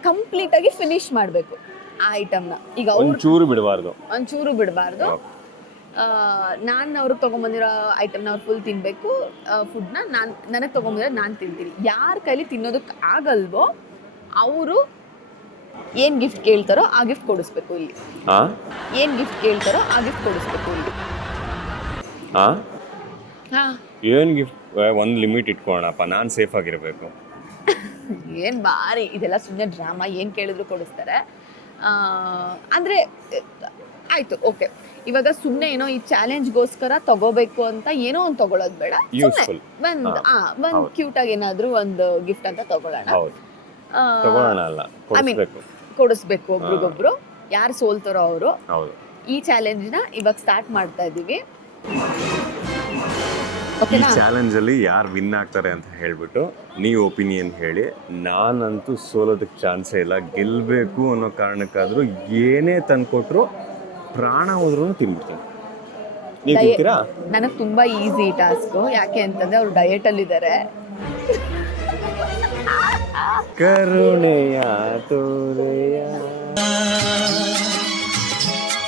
ಕಂಪ್ಲೀಟಾಗಿ ಫಿನಿಶ್ ಮಾಡಬೇಕು ಆ ಐಟಮ್ನ. ಈಗ ಒಂಚೂರು ಬಿಡಬಾರ್ದು. ನಾನು ಅವ್ರಿಗೆ ತೊಗೊಂಬಂದಿರೋ ಐಟಮ್ನ ಅವ್ರು ಫುಲ್ ತಿನ್ನಬೇಕು. ಫುಡ್ನ ನನಗೆ ತೊಗೊಂಬಂದ್ರೆ ನಾನು ತಿಂತೀನಿ. ಯಾರ ಕೈಲಿ ತಿನ್ನೋದಕ್ಕೆ ಆಗಲ್ವೋ ಅವರು ಏನು ಗಿಫ್ಟ್ ಕೇಳ್ತಾರೋ ಆ ಗಿಫ್ಟ್ ಕೊಡಿಸ್ಬೇಕು ಇಲ್ಲಿ. ಏನು ಗಿಫ್ಟ್ ಕೇಳ್ತಾರೋ ಆ ಗಿಫ್ಟ್ ಕೊಡಿಸ್ಬೇಕು ಇಲ್ಲಿ. ಏನು ಗಿಫ್ಟ್? ಒಂದು ಲಿಮಿಟ್ ಇಟ್ಕೊಳ್ಳೋಣಪ್ಪ, ನಾನು ಸೇಫ್ ಆಗಿರಬೇಕು. ಏನು ಬಾರಿ ಇದೆಲ್ಲ ಸುಮ್ಮನೆ ಡ್ರಾಮಾ. ಏನು ಕೇಳಿದ್ರು ಕೊಡಿಸ್ತಾರೆ. ಅಂದರೆ ಆಯಿತು, ಓಕೆ. ಇವಾಗ ಸುಮ್ಮನೆ ಏನೋ ಈ ಚಾಲೆಂಜ್ಗೋಸ್ಕರ ತಗೋಬೇಕು ಅಂತ ಏನೋ ಒಂದು ತಗೊಳ್ಳೋದು ಬೇಡ. ಯೂಸ್ಫುಲ್. ಒಂದು ಕ್ಯೂಟ್ ಆಗಿ ಏನಾದ್ರೂ ಒಂದು ಗಿಫ್ಟ್ ಅಂತ ತಗೊಳ್ಳೋಣ. ಹೌದು, ತಗೊಳ್ಳೋಣ ಅಲ್ಲ, ಕೊಡಿಸ್ಬೇಕು. ಕೊಡಿಸ್ಬೇಕು ಒಬ್ರಿಗೊಬ್ರು. ಯಾರು ಸೋಲ್ತಾರೋ ಅವರು. ಹೌದು. ಈ ಚಾಲೆಂಜ್ನ ಇವಾಗ ಸ್ಟಾರ್ಟ್ ಮಾಡ್ತಾ ಇದೀವಿ. ಈ ಚಾಲೆಂಜ್ ಅಲ್ಲಿ ಯಾರು ವಿನ್ ಆಗ್ತಾರೆ ಅಂತ ಹೇಳ್ಬಿಟ್ಟು ನೀವು ಒಪಿನಿಯನ್ ಹೇಳಿ. ನಾನಂತೂ ಸೋಲೋದಕ್ಕೆ ಚಾನ್ಸೇ ಇಲ್ಲ. ಗೆಲ್ಲಬೇಕು ಅನ್ನೋ ಕಾರಣಕ್ಕಾದ್ರೂ ಏನೇ ತಂದ್ಕೊಟ್ರು ಪ್ರಾಣ ಹೋದ್ರೂ ತಿನ್ಬಿಡ್ತೀನಿ. ನೀವು ತಿಂತೀರಾ? ನನಗೆ ತುಂಬಾ ಈಸಿ ಟಾಸ್ಕ್. ಯಾಕೆ ಅಂತಂದ್ರೆ ಅವ್ರು ಡಯಟ್ ಅಲ್ಲಿ ಇದ್ದಾರೆ. ಕರುಣೆಯ ತೋರೆಯ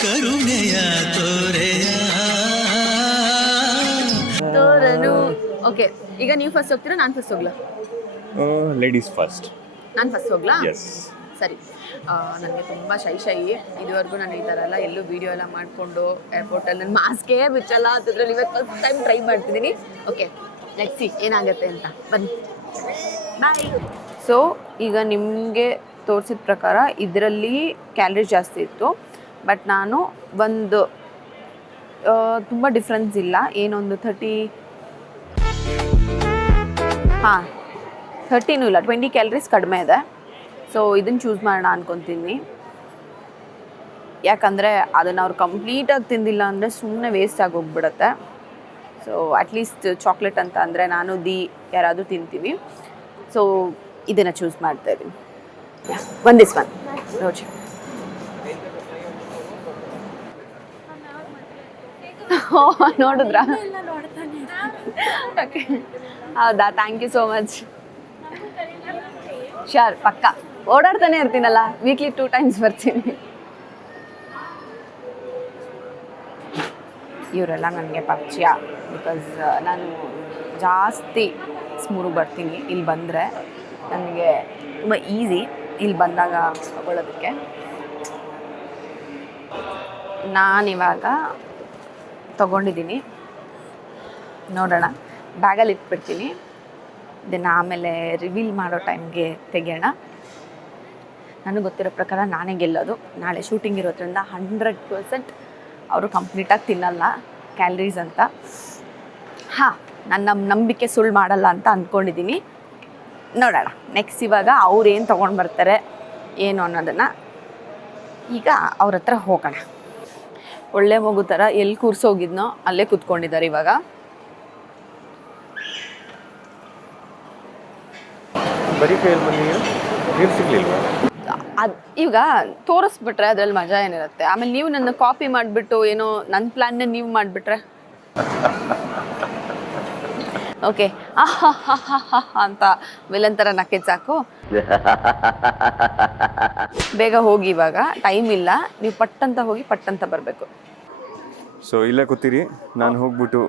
ಕರುಣೆಯ ತೋರೆಯ ತೋರನು. ಓಕೆ, ಈಗ ನೀವು ಫಸ್ಟ್ ಹೋಗ್ತೀರಾ, ನಾನು ಫಸ್ಟ್ ಹೋಗ್ಲಾ? Ladies first. ನಾನು ಫಸ್ಟ್ ಹೋಗ್ಲಾ? ಎಸ್. ಸರಿ. ನನಗೆ ತುಂಬ ಶೈ ಇದುವರೆಗೂ ನಾನು ಈ ಥರ ಎಲ್ಲ ಎಲ್ಲೂ ವೀಡಿಯೋ ಎಲ್ಲ ಮಾಡಿಕೊಂಡು ಏರ್ಪೋರ್ಟಲ್ಲಿ ನನ್ನ ಮಾಸ್ಕೇ ಬಿಚ್ಚಲ್ಲ ಅಂತದ್ರಲ್ಲಿ ಇವತ್ತು ಫಸ್ಟ್ ಟೈಮ್ ಟ್ರೈ ಮಾಡ್ತಿದ್ದೀನಿ. ಓಕೆ, ಲೆಟ್ಸ್ ಸಿ ಏನಾಗುತ್ತೆ ಅಂತ. ಬನ್ನಿ, ಬಾಯ್. ಸೊ ಈಗ ನಿಮಗೆ ತೋರಿಸಿದ ಪ್ರಕಾರ ಇದರಲ್ಲಿ ಕ್ಯಾಲರೀಸ್ ಜಾಸ್ತಿ ಇತ್ತು. ಬಟ್ ನಾನು ಒಂದು ತುಂಬ ಡಿಫ್ರೆನ್ಸ್ ಇಲ್ಲ. ಏನೊಂದು 30 ಇಲ್ಲ 20 ಕ್ಯಾಲರೀಸ್ ಕಡಿಮೆ ಇದೆ. ಸೊ ಇದನ್ನು ಚೂಸ್ ಮಾಡೋಣ ಅನ್ಕೊತೀನಿ. ಯಾಕಂದರೆ ಅದನ್ನು ಅವ್ರು ಕಂಪ್ಲೀಟಾಗಿ ತಿಂದಿಲ್ಲ ಅಂದರೆ ಸುಮ್ಮನೆ ವೇಸ್ಟ್ ಆಗಿ ಹೋಗ್ಬಿಡುತ್ತೆ. ಸೊ ಅಟ್ಲೀಸ್ಟ್ ಚಾಕ್ಲೇಟ್ ಅಂತ ಅಂದರೆ ನಾನು ಯಾರಾದರೂ ತಿಂತೀವಿ. ಸೊ ಇದನ್ನು ಚೂಸ್ ಮಾಡ್ತಾ ಇದ್ದೀನಿ. This one Rosie. ನೋಡಿದ್ರಾ? ಓಕೆ, ಹೌದಾ? Thank you so much. Sure, ಪಕ್ಕ ಓಡಾಡ್ತಾನೆ ಇರ್ತೀನಲ್ಲ, ವೀಕ್ಲಿ 2 times ಬರ್ತೀನಿ. ಇವರೆಲ್ಲ ನನಗೆ ಪರಿಚಯ. ಬಿಕಾಸ್ ನಾನು ಜಾಸ್ತಿ ಸ್ಮೂರಿಗೆ ಬರ್ತೀನಿ. ಇಲ್ಲಿ ಬಂದರೆ ನನಗೆ ತುಂಬ ಈಸಿ ಇಲ್ಲಿ ಬಂದಾಗ ತಗೊಳ್ಳೋದಕ್ಕೆ. ನಾನಿವಾಗ ತಗೊಂಡಿದ್ದೀನಿ, ನೋಡೋಣ. ಬ್ಯಾಗಲ್ಲಿ ಇಟ್ಬಿಡ್ತೀನಿ. ಇದನ್ನು ಆಮೇಲೆ ರಿವೀಲ್ ಮಾಡೋ ಟೈಮ್ಗೆ ತೆಗೆಯೋಣ. ನನಗೆ ಗೊತ್ತಿರೋ ಪ್ರಕಾರ ನಾನೇ ಗೆಲ್ಲೋದು. ನಾಳೆ ಶೂಟಿಂಗ್ ಇರೋದ್ರಿಂದ 100% ಅವರು ಕಂಪ್ಲೀಟಾಗಿ ತಿನ್ನಲ್ಲ ಕ್ಯಾಲರೀಸ್ ಅಂತ. ನನ್ನ ನಂಬಿಕೆ ಸುಳ್ಳು ಮಾಡಲ್ಲ ಅಂತ ಅಂದ್ಕೊಂಡಿದ್ದೀನಿ. ನೋಡೋಣ ನೆಕ್ಸ್ಟ್ ಇವಾಗ ಅವ್ರು ಏನು ತೊಗೊಂಡು ಬರ್ತಾರೆ ಏನು ಅನ್ನೋದನ್ನು. ಈಗ ಅವ್ರ ಹತ್ರ ಹೋಗೋಣ. ಒಳ್ಳೆ ಮಗು ಥರ ಎಲ್ಲಿ ಕೂರ್ಸೋಗಿದ್ನೋ ಅಲ್ಲೇ ಕೂತ್ಕೊಂಡಿದ್ದಾರೆ ಇವಾಗ. ಬರೀ ಕೈಯಲ್ಲಿ ಬಂದು ನೀರು ಸಿಗ್ಲಿಲ್ವಾ? ಅದು ಈಗ ತೋರಿಸ್ಬಿಟ್ರೆ ಅದ್ರಲ್ಲಿ ಮಜಾ ಏನಿರುತ್ತೆ. ಆಮೇಲೆ ನೀವು ನನ್ನ ಕಾಪಿ ಮಾಡಿಬಿಟ್ಟು ಏನೋ ನನ್ನ ಪ್ಲ್ಯಾನ್ನೇ ನೀವು ಮಾಡಿಬಿಟ್ರೆ ಓಕೆ ಅಂತ ವಿಲನ್ ಥರ ನಕ್ಕಿದ್ ಸಾಕು. ಬೇಗ ಹೋಗಿ, ಇವಾಗ ಟೈಮ್ ಇಲ್ಲ. ನೀವು ಪಟ್ಟಂತ ಹೋಗಿ ಪಟ್ಟಂತ ಬರಬೇಕು. ಸೊ ಇಲ್ಲೇ ಕೂತೀರಿ, ನಾನು ಹೋಗ್ಬಿಟ್ಟು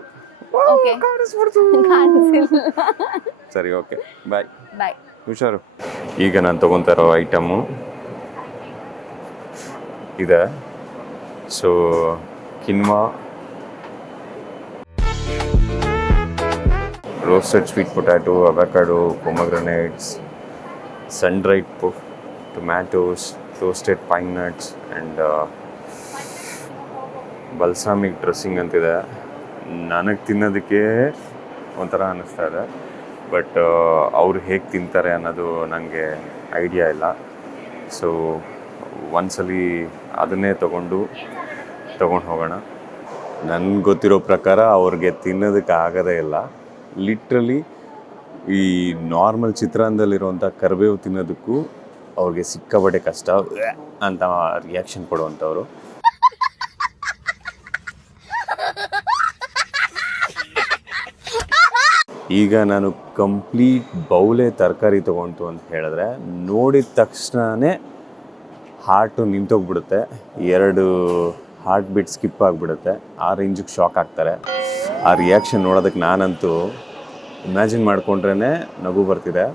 ಓಕೆ, ಸರಿ. ಓಕೆ, ಬಾಯ್ ಬಾಯ್. ಹುಷಾರು. ಈಗ ನಾನು ತೊಗೊತಾ ಇರೋ ಐಟಮು ಇದೆ. So quinoa, roasted sweet potato, avocado, pomegranates, sun-dried tomatoes, toasted pine nuts and balsamic dressing ಅಂತಿದೆ. ನನಗೆ ತಿನ್ನೋದಕ್ಕೆ ಒಂಥರ ಅನ್ನಿಸ್ತಾ ಇದೆ. ಬಟ್ ಅವ್ರು ಹೇಗೆ ತಿಂತಾರೆ ಅನ್ನೋದು ನನಗೆ ಐಡಿಯಾ ಇಲ್ಲ. ಸೊ ಒಂದ್ಸಲಿ ಅದನ್ನೇ ತೊಗೊಂಡು ಹೋಗೋಣ. ನನಗೆ ಗೊತ್ತಿರೋ ಪ್ರಕಾರ ಅವ್ರಿಗೆ ತಿನ್ನೋದಕ್ಕೆ ಆಗೋದೇ ಇಲ್ಲ. ಲಿಟ್ರಲಿ ಈ ನಾರ್ಮಲ್ ಚಿತ್ರಾನ್ನದಲ್ಲಿರುವಂಥ ಕರಿಬೇವು ತಿನ್ನೋದಕ್ಕೂ ಅವ್ರಿಗೆ ಸಿಕ್ಕಾಪಟ್ಟೆ ಕಷ್ಟ ಅಂತ ರಿಯಾಕ್ಷನ್ ಕೊಡುವಂಥವ್ರು. ಈಗ ನಾನು ಕಂಪ್ಲೀಟ್ ಬೌಲೆ ತರಕಾರಿ ತೊಗೊಂತು ಅಂತ ಹೇಳಿದ್ರೆ ನೋಡಿದ ತಕ್ಷಣವೇ ಹಾರ್ಟು ನಿಂತೋಗ್ಬಿಡುತ್ತೆ. 2 ಹಾರ್ಟ್ ಬೀಟ್ ಸ್ಕಿಪ್ ಆಗಿಬಿಡುತ್ತೆ. ಆ ರೇಂಜಿಗೆ ಶಾಕ್ ಆಗ್ತಾರೆ. ಆ ರಿಯಾಕ್ಷನ್ ನೋಡೋದಕ್ಕೆ ನಾನಂತೂ ಇಮ್ಯಾಜಿನ್ ಮಾಡ್ಕೊಂಡ್ರೇ ನಗು ಬರ್ತಿದೆ.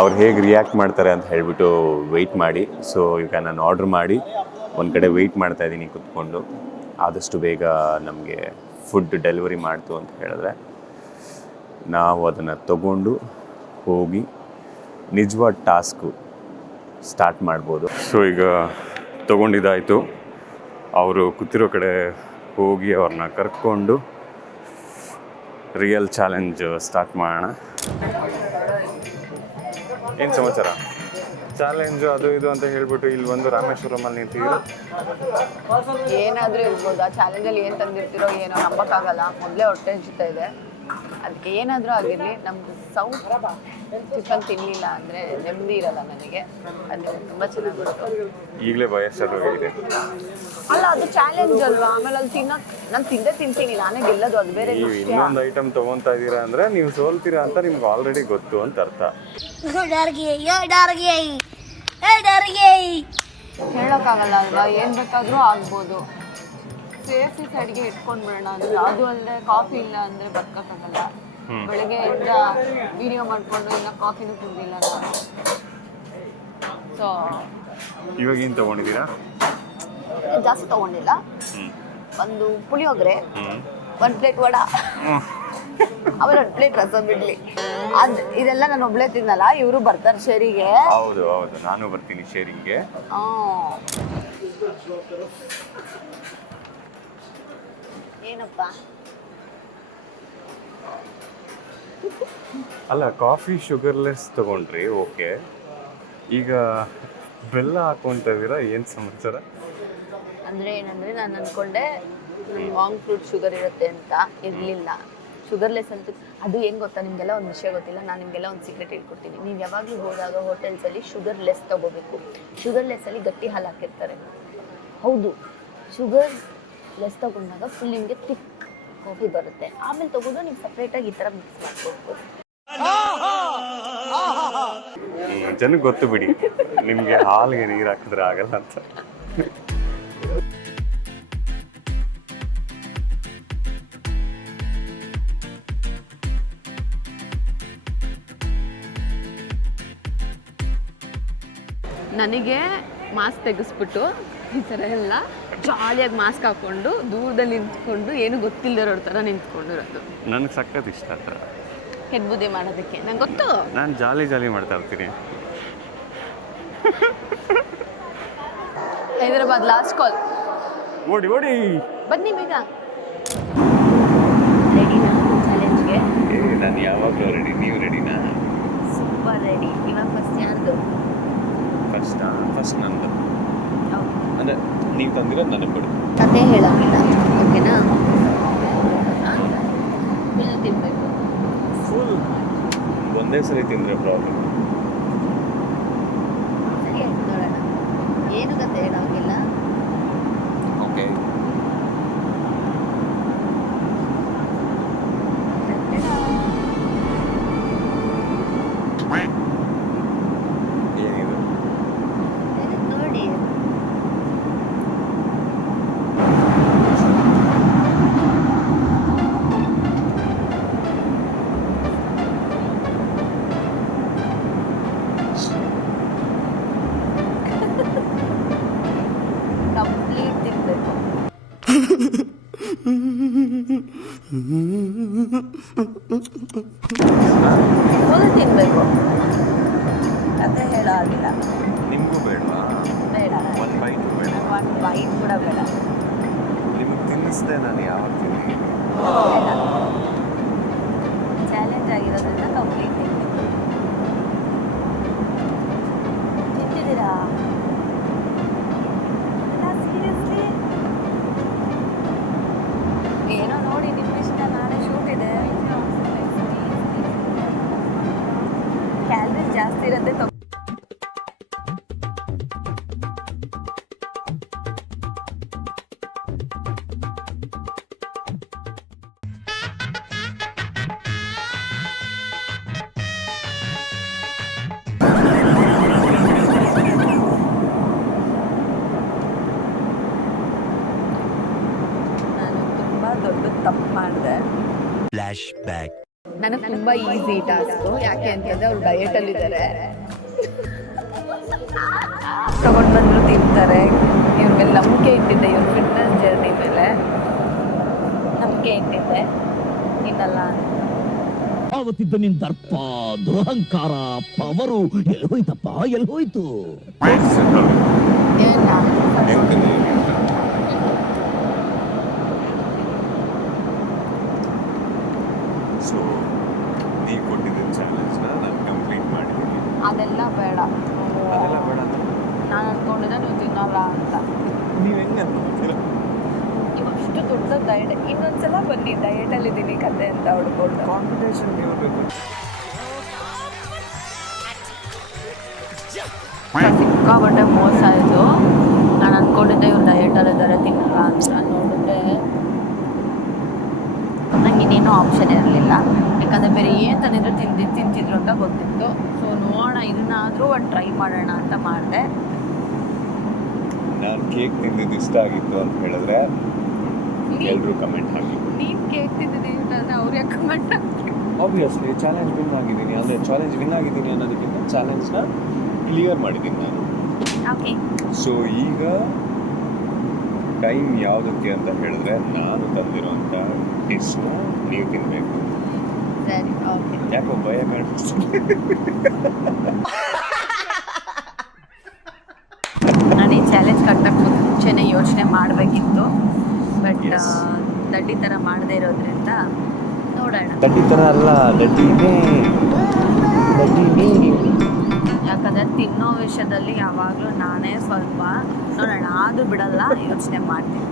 ಅವ್ರು ಹೇಗೆ ರಿಯಾಕ್ಟ್ ಮಾಡ್ತಾರೆ ಅಂತ ಹೇಳ್ಬಿಟ್ಟು ವೆಯ್ಟ್ ಮಾಡಿ. ಸೊ ಈಗ ನಾನು ಆರ್ಡ್ರ್ ಮಾಡಿ ಒಂದು ಕಡೆ ವೆಯ್ಟ್ ಮಾಡ್ತಾ ಇದ್ದೀನಿ ಕೂತ್ಕೊಂಡು. ಆದಷ್ಟು ಬೇಗ ನಮಗೆ ಫುಡ್ ಡೆಲಿವರಿ ಮಾಡ್ತು ಅಂತ ಹೇಳಿದ್ರೆ ನಾವು ಅದನ್ನು ತಗೊಂಡು ಹೋಗಿ ನಿಜವಾದ ಟಾಸ್ಕು ಸ್ಟಾರ್ಟ್ ಮಾಡ್ಬೋದು. ಸೊ ಈಗ ತೊಗೊಂಡಿದ್ದಾಯಿತು, ಅವರು ಕೂತಿರೋ ಕಡೆ ಹೋಗಿ ಅವ್ರನ್ನ ಕರ್ಕೊಂಡು ರಿಯಲ್ ಚಾಲೆಂಜ್ ಸ್ಟಾರ್ಟ್ ಮಾಡೋಣ. ಏನು ಸಮಾಚಾರ? ಚಾಲೆಂಜು ಅದು ಇದು ಅಂತ ಹೇಳ್ಬಿಟ್ಟು ಇಲ್ಲಿ ಬಂದು ರಾಮೇಶ್ವರಮಲ್ಲಿ ನಿಂತಿದ್ದೀರಾ. ಏನಾದರೂ ಇರ್ಬೋದು, ಆ ಚಾಲೆಂಜಲ್ಲಿ ಏನು ತಂದಿರ್ತೀರೋ ಏನೋ ನಂಬಕ್ಕಾಗಲ್ಲ. ಮೊದಲೇ ಹೊಟ್ಟೆ ಹಚ್ಚುತ್ತಾ ಇದೆ, ಅದಕ್ಕೆ ಏನಾದರೂ ಆಗಿರಲಿ ನಮ್ದು ಸೌತ್ ಟಿಫನ್ ತಿನ್ನಲಿಲ್ಲ ಅಂದರೆ ನೆಮ್ಮದಿ ಇರಲ್ಲ ನನಗೆ. ಅದು ತುಂಬ ಚೆನ್ನಾಗಿ ಗೊತ್ತು. ಈಗಲೇ ವಯಸ್ಸಾಗಿದೆ ಅಲ್ಲ, ಅದು ಚಾಲೆಂಜ್ ಅಲ್ವಾ? ಆಮೇಲೆ ಅಲ್ಲಿ ತಿನ್ನೋಕೆ ನಾನು ತಿಂತೀನಿ, ನಾನೇ ಗೆಲ್ಲೋದು, ಅದು ಬೇರೆ ನೀವು ವಿಷಯ. ಇನ್ನೊಂದು ಐಟಮ್ ತೊಗೊತಾ ಇದ್ದೀರಾ ಅಂದರೆ ನೀವು ಸೋಲ್ತೀರಾ ಅಂತ ನಿಮ್ಗೆ ಆಲ್ರೆಡಿ ಗೊತ್ತು ಅಂತ ಅರ್ಥ. ಹೇಳೋಕ್ಕಾಗಲ್ಲ ಅಲ್ವಾ, ಏನು ಬೇಕಾದರೂ ಆಗ್ಬೋದು. ಸೇಫ್ಟಿ ಸೈಡ್ಗೆ ಇಟ್ಕೊಂಡು ಬಿಡೋಣ ಅಂದರೆ ಅದು ಅಲ್ಲದೆ ಕಾಫಿ ಇಲ್ಲ ಅಂದರೆ ಬದುಕೋಕ್ಕಾಗಲ್ಲ. ಬೆಳಗ್ಗೆಯಿಂದ ವಿಡಿಯೋ ಮಾಡಿಕೊಂಡು ಇಲ್ಲ ಕಾಫಿನೂ ಕುಡಿದಿಲ್ಲ ನಾನು. ಸೊ ಇವಾಗ ಏನು ತೊಗೊಂಡಿದ್ದೀರಾ? ಜಾಸ್ತಿ ತೊಗೊಂಡಿಲ್ಲ. ಒಂದು ಪುಳಿಯೋಗರೆ, ಒಂದು ಪ್ಲೇಟ್ ವಡ, ಆಮೇಲೆ ಒಂದು ಪ್ಲೇಟ್ ರಸಂ ಇಡ್ಲಿ. ಇದೆಲ್ಲ ನಾನು ಒಬ್ಳೆ ತಿನ್ನಲ್ಲ, ಇವರು ಬರ್ತಾರೆ ಶೇರಿಗೆ. ಹೌದು ಹೌದು, ನಾನು ಬರ್ತೀನಿ ಶೇರಿಂಗ್ಗೆ. ಏನಪ್ಪ ಅಲ್ಲ, ಕಾಫಿ ಶುಗರ್ಲೆಸ್ ತೊಗೊಂಡ್ರಿ, ಓಕೆ. ಈಗ ಬೆಲ್ಲ ಹಾಕ್ಕೊತಾ ಇದ್ದೀರಾ, ಏನು ಸಮಾಚಾರ? ಅಂದರೆ ಏನಂದರೆ ನಾನು ಅಂದ್ಕೊಂಡೆ ಮಾಂಗ್ ಫ್ರೂಟ್ ಶುಗರ್ ಇರುತ್ತೆ ಅಂತ, ಇರಲಿಲ್ಲ. ಶುಗರ್ಲೆಸ್ ಅಂತೂ ಅದು ಹೆಂಗೆ ಗೊತ್ತಾ ನಿಮಗೆಲ್ಲ ಒಂದು ವಿಷಯ ಗೊತ್ತಿಲ್ಲ, ನಾನು ನಿಮಗೆಲ್ಲ ಒಂದು ಸೀಕ್ರೆಟ್ ಹೇಳ್ಕೊಡ್ತೀನಿ. ನೀವು ಯಾವಾಗಲೂ ಹೋದಾಗ ಹೋಟೆಲ್ಸಲ್ಲಿ ಶುಗರ್ಲೆಸ್ ತೊಗೋಬೇಕು. ಶುಗರ್ಲೆಸ್ಸಲ್ಲಿ ಗಟ್ಟಿ ಹಾಲು ಹಾಕಿರ್ತಾರೆ. ಹೌದು, ಶುಗರ್ ಲೆಸ್ ತೊಗೊಂಡಾಗ ಫುಲ್ ನಿಮಗೆ ತಿಕ್ ಕಾಫಿ ಬರುತ್ತೆ. ಆಮೇಲೆ ತೊಗೊಂಡು ನೀವು ಸಪ್ರೇಟಾಗಿ ಈ ಥರ ಮಿಕ್ಸ್ ಮಾಡ್ಕೊಡ್ಬೋದು. ಜನಕ್ಕೆ ಗೊತ್ತು ಬಿಡಿ, ನಿಮಗೆ ಹಾಲಿಗೆ ನೀರು ಹಾಕಿದ್ರೆ ಆಗಲ್ಲ ಅಂತ. ನನಗೆ ಮಾಸ್ಕ್ ತೆಗೆಸ್ಬಿಟ್ಟು ಈ ಥರ ಎಲ್ಲ ಜಾಲಿಯಾಗಿ ಮಾಸ್ಕ್ ಹಾಕ್ಕೊಂಡು ದೂರದಲ್ಲಿ ನಿಂತ್ಕೊಂಡು ಏನು ಗೊತ್ತಿಲ್ಲದಿರೋ ಥರ ನಿಂತ್ಕೊಂಡಿರೋದು ನನಗೆ ಸಖತ್ ಇಷ್ಟ ಆ ಥರ ಕೆಟ್ಟ ಬುದ್ಧಿ ಮಾಡೋದಕ್ಕೆ. ನಂಗೆ ಗೊತ್ತು, ನಾನು ಜಾಲಿ ಮಾಡ್ತಾ ಇರ್ತೀನಿ. Hyderabad last call. ಓಡಿ ಓಡಿ ಬನ್ನಿ ಬೇಗ. ರೆಡಿನಾ ಚಾಲೆಂಜ್ಗೆ? ನಾನು ಯಾವಾಗಲೂ ರೆಡಿ. ನೀವು ರೆಡಿನಾ? Super ready. ಇವಾಗ ಫಸ್ಟ್ ಯಾರ್ದು? ಫಸ್ಟ್ ನಂದು. ಅಂದರೆ ನೀವು ತಂದಿರೋದು ನನಗೆ ಬಿಡು. ಕತೆ ಹೇಳೋಂಗಿಲ್ಲ, ಓಕೆನಾ? ಫುಲ್ ತಿನ್ನಬೇಕು. ಫುಲ್ ಒಂದೇ ಸರಿ ತಿಂದರೆ ಪ್ರಾಬ್ಲಮ್. ಸರಿ ಆಯ್ತು, ನೋಡೋಣ. ಏನು ಕತೆ ಹೇಳೋಂಗಿಲ್ಲ. ಓಕೆ. ಏನಿದು? ನೋಡಿ, ಕಂಪ್ಲೀಟ್ ತಿನ್ನಬೇಕು. ಫುಲ್ ತಿನ್ನಬೇಕು. ಕತೆ ಹೇಳೋ ಆಗಿಲ್ಲ. ನಿಮಗೂ ಬೇಡವಾ? ಬೇಡ, ಒಂದು ಬೈಟು ಬೇಡ? ಒಂದು ಬೈಟ್ ಕೂಡ ಬೇಡ. ನಿಮಗೆ ತಿನ್ನಿಸ್ದೆ ನಾನು ಯಾವಾಗ ತಿಂತೀನಿ? ಚಾಲೆಂಜ್ ಆಗಿರೋದ್ರಿಂದ ಕಂಪ್ಲೀಟ್ ತಿಂತಿದ್ದೀರಾ? ಸೀರಿಯಸ್ಲಿ ಏನೋ ನೋಡಿ, ನಿಮ್ಮ ಇಷ್ಟ. ನಾಳೆ ಶೂಟ್ ಇದೆ, ಕ್ಯಾಲರೀಸ್ ಜಾಸ್ತಿ ಇರುತ್ತೆ. ದೊಡ್ಡ ತಪ್ಪು ಮಾಡಿದೆ. ನನಗೆ ತುಂಬ ಈಸಿ ಟಾಸ್ಕು. ಯಾಕೆ ಅಂತಂದರೆ ಅವ್ರು ಡಯಟಲ್ಲಿದ್ದಾರೆ, ತಗೊಂಡು ಬಂದರು ತಿಂತಾರೆ. ಇವ್ರ ಮೇಲೆ ನಂಬಿಕೆ ಇಟ್ಟಿದ್ದೆ, ಇವ್ರ ಫಿಟ್ನೆಸ್ ಜರ್ನಿ ಮೇಲೆ ನಂಬಿಕೆ ಇಟ್ಟಿದ್ದೆ. ತಿನ್ನಲ್ಲ. ಯಾವತ್ತಿದ್ದ ನಿನ್ ದರ್ಪ ದುರಹಂಕಾರ ಪವರು ಎಲ್ಹೋಯ್ತಪ್ಪ ಎಲ್ಹೋಯ್ತು? ಸೊ ನೀ ಕೊಟ್ಟಿದ್ದ ಚಾಲೆಂಜ್ನ ನಾನು ಕಂಪ್ಲೀಟ್ ಮಾಡಿದ್ದೀನಿ. ಅದೆಲ್ಲ ಬೇಡ. ಅದೆಲ್ಲ ಬೇಡ ಅಂದ್ರೆ ನಾನು ಅನ್ಕೊಂಡಿದ್ದೆ ನೀವು ತಿನ್ನಲ್ಲ ಅಂತ. ನೀವು ಹೆಂಗೆ ಅನ್ಕೊತೀರ? ನೀವು ಅಷ್ಟು ದೊಡ್ಡ ಡಯಟ್, ಇನ್ನೊಂದ್ಸಲ ಬನ್ನಿ ಡಯಟಲ್ಲಿ ಇದ್ದೀನಿ ಕತೆ ಅಂತ ಹುಡ್ಕೊಂಡು. ಕಾಂಪಿಟೇಷನ್ ಇರಬೇಕು. ಸಿಕ್ಕಾಪಟ್ಟೆ ಮೋಸ ಆಯಿತು. ನಾನು ಅಂದ್ಕೊಂಡಿದ್ದೆ ಇವ್ರು ಡಯಟಲ್ಲಿದ್ದಾರೆ ತಿನ್ನಲ್ಲ ಅಂತ. ನೋಡಿದ್ರೆ ನಂಗೆ ಇನ್ನೇನೋ ಆಪ್ಷನ್ ಇರಲಿಲ್ಲ. ಯಾಕಂದರೆ ಬೇರೆ ಏನು ತಂದಿದ್ರು ತಿಂತಿದ್ರು ಅಂತ ಗೊತ್ತಿತ್ತು. ಸೊ ನೋಡೋಣ, ಇದನ್ನಾದರೂ ಒಂದು ಟ್ರೈ ಮಾಡೋಣ ಅಂತ ಮಾಡಿದೆ. ನಾನು ಕೇಕ್ ತಿಂದಿದ್ದು ಇಷ್ಟ ಆಗಿತ್ತು ಅಂತ ಹೇಳಿದ್ರೆ ಎಲ್ಲರೂ ಕಮೆಂಟ್ ಹಾಕಿ. ನೀನು ಕೇಕ್ ತಿಂದಿದ್ದೀನಿ ಅಂತಂದರೆ ಅವ್ರು ಯಾಕೆ ಕಮೆಂಟ್ ಹಾಕಿ? ಆಬ್ವಿಯಸ್ಲಿ ಚಾಲೆಂಜ್ ವಿನ್ ಆಗಿದ್ದೀನಿ. ಅಂದರೆ ಚಾಲೆಂಜ್ ವಿನ್ ಆಗಿದ್ದೀನಿ ಅನ್ನೋದಕ್ಕಿಂತ ಚಾಲೆಂಜ್ನ ಕ್ಲಿಯರ್ ಮಾಡಿದ್ದೀನಿ ನಾನು. ಓಕೆ. ಸೊ ಈಗ ಟೈಮ್ ಯಾವುದಕ್ಕೆ ಅಂತ ಹೇಳಿದ್ರೆ ನಾನು ತಂದಿರೋಂಥ ಡಿಶ್ನ ನೀವು ತಿನ್ನಬೇಕು. ಸರಿ, ಓಕೆ. ಯಾಕೋ ಭಯ ಬೇಡ. ನಾನು ಈ ಚಾಲೆಂಜ್ ಕಟ್ಟಕ್ಕೆ ಮುಂಚೆನೇ ಯೋಚನೆ ಮಾಡಬೇಕಿತ್ತು. But Yes. ದಡ್ಡಿ ಥರ ಮಾಡದೇ ಇರೋದ್ರಿಂದ ನೋಡೋಣ. ದಡ್ಡಿ ಥರ ಅಲ್ಲ, ದಡ್ಡಿನೇ. ಯಾಕಂದರೆ ತಿನ್ನೋ ವಿಷಯದಲ್ಲಿ ಯಾವಾಗಲೂ ನಾನೇ ಸ್ವಲ್ಪ ನೋಡೋಣ, ಆದರೂ ಬಿಡಲ್ಲ, ಯೋಚನೆ ಮಾಡ್ತೀನಿ.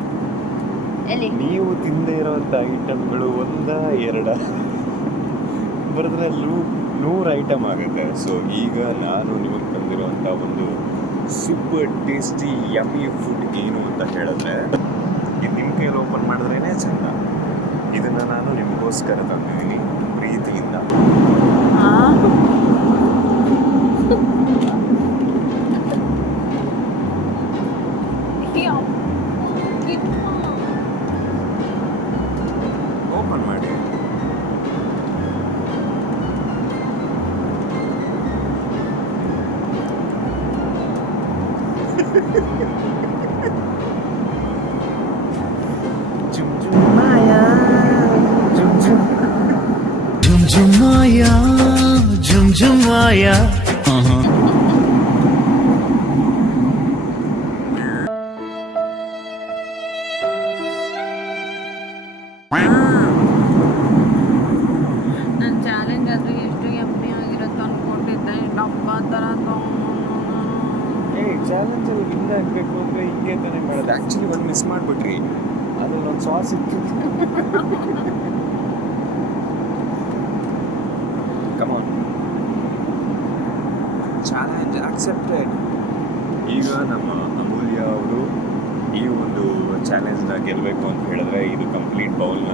ಎಲ್ಲಿ ನೀವು ತಿಂದೇ ಇರೋವಂಥ ಐಟಮ್ಗಳು ಒಂದ ಎರಡ ಬರೆದ್ರೆ 100 ಐಟಮ್ ಆಗುತ್ತೆ. ಸೊ ಈಗ ನಾನು ನಿಮಗೆ ತಂದಿರುವಂಥ ಒಂದು ಸೂಪರ್ ಟೇಸ್ಟಿ ಯಮ್ಮಿ ಫುಡ್ ಏನು ಅಂತ ಹೇಳಿದ್ರೆ, ಇದು ನಿಮ್ಮ ಕೈಯಲ್ಲಿ ಓಪನ್ ಮಾಡಿದ್ರೇ ಚೆಂದ. ಇದನ್ನು ನಾನು ನಿಮಗೋಸ್ಕರ ತಂದಿದ್ದೀನಿ ಪ್ರೀತಿಯಿಂದ. ಓಪನ್ ಮಾಡಿ. ಜುಮ್ ಜುಮ್ ಮಾಯಾ ಜುಮ್ ಜುಮ್ झुम झुम आया झुम झुम आया ನನ್ನ ಚಾಲೆಂಜ್ ಅದು ಎಷ್ಟು ಯಮ್ಮಿ ಆಗಿರುತ್ತೆ ಅಂದ್ಕೊಂಡಿದ್ದೆ. ಡಬ್ಬ ಥರ ಚಾಲೆಂಜಲ್ಲಿ ವಿನ್ ಆಗಬೇಕು ಅಂದರೆ ಹಿಂಗೆ ತಾನೇ ಮಾಡೋದು. ಆ್ಯಕ್ಚುಲಿ ಒಂದು ಮಿಸ್ ಮಾಡಿಬಿಟ್ರಿ, ಅದ್ರಲ್ಲಿ ಒಂದು ಸಾಸ್ ಇತ್ತು. ಕಮಾನ್, ಚಾಲೆಂಜ್ ಆಕ್ಸೆಪ್ಟೆಡ್. ಈಗ ನಮ್ಮ ಅಮೂಲ್ಯ ಅವರು ಈ ಒಂದು ಚಾಲೆಂಜ್ನ ಗೆಲ್ಲಬೇಕು ಅಂತ ಹೇಳಿದ್ರೆ ಇದು ಕಂಪ್ಲೀಟ್ ಬೌಲ್ನ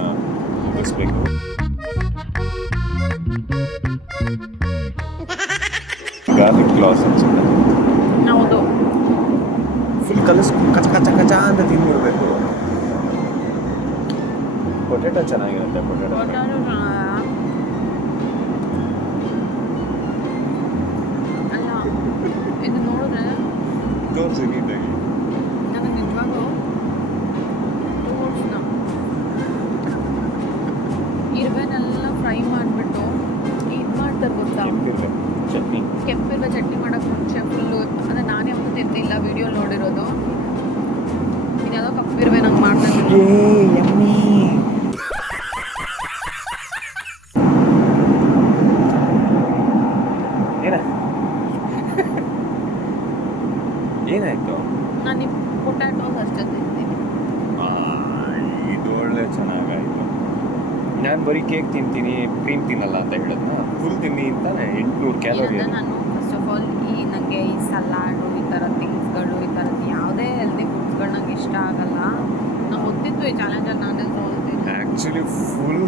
ಮುಗಿಸ್ಬೇಕು. ಗಾರ್ಲಿಕ್ ಕ್ಲಾಸ್ ಅನ್ಸುತ್ತೆ. ಹೌದು, ಫುಲ್ ಕಚ ಕಚ ಕಚ ಅಂತ ತಿಂದಿರಬೇಕು. ಪೊಟೆಟೊ ಚೆನ್ನಾಗಿರುತ್ತೆ. ಪೊಟೆಟೊ ಅಲ್ಲ, ಇದು ನೋಡಿದ್ರೆ ತೋರಿಸಿ ನೀಟಾಗಿ. ನನಗೆ ನಿಜವಾಗೂ ತೋರಿಸ್ನ ಇರುವೆನೆಲ್ಲ ಫ್ರೈ ಮಾಡಿಬಿಟ್ಟು ಇದು ಮಾಡ್ತಾರೆ ಗೊತ್ತಾ, ಚಟ್ನಿ ಕೆಂಪಿರುವ ಚಟ್ನಿ ಮಾಡೋಕ್ಕೆ ಮುಂಚೆ ಫುಲ್ಲು. ಅಂದರೆ ನಾನು ಯಾವತ್ತೂ ತಿಂದಿಲ್ಲ, ವಿಡಿಯೋ ನೋಡಿರೋದು. ಇನ್ಯಾವುದೋ ಕಪ್ಪಿರುವೆ ನಂಗೆ ಮಾಡ್ತಾರೆ. ಏನಾಯ್ತು? ನಾನು ನಿಮ್ಮ ಪೊಟ್ಯಾಟೋಸ್ ಅಷ್ಟೇ ತಿಂತೀನಿ. ಇದು ಒಳ್ಳೆ ಚೆನ್ನಾಗಾಯಿತು. ನಾನು ಬರೀ ಕೇಕ್ ತಿಂತೀನಿ, ಕ್ರೀಮ್ ತಿನ್ನಲ್ಲ ಅಂತ ಹೇಳಿದ್ನ. ಫುಲ್ ತಿನ್ನಿ ಅಂತಾನೆ 800 ಕ್ಯಾಲೋರಿ. ನಾನು ಫಸ್ಟ್ ಆಫ್ ಆಲ್ ನನಗೆ ಈ ಸಲಾಡು, ಈ ಥರ ಥಿಂಗ್ಸ್ಗಳು, ಈ ಥರದ್ದು ಯಾವುದೇ ಹೆಲ್ದಿ ಫುಡ್ಸ್ಗಳು ನಂಗೆ ಇಷ್ಟ ಆಗಲ್ಲ. ನಾವು ಗೊತ್ತಿತ್ತು ಈ ಚಾಲೆಂಜಲ್ಲಿ ನಾನೇ ಸೋಲ್ತೀನಿ. ಆ್ಯಕ್ಚುಲಿ ಫುಲ್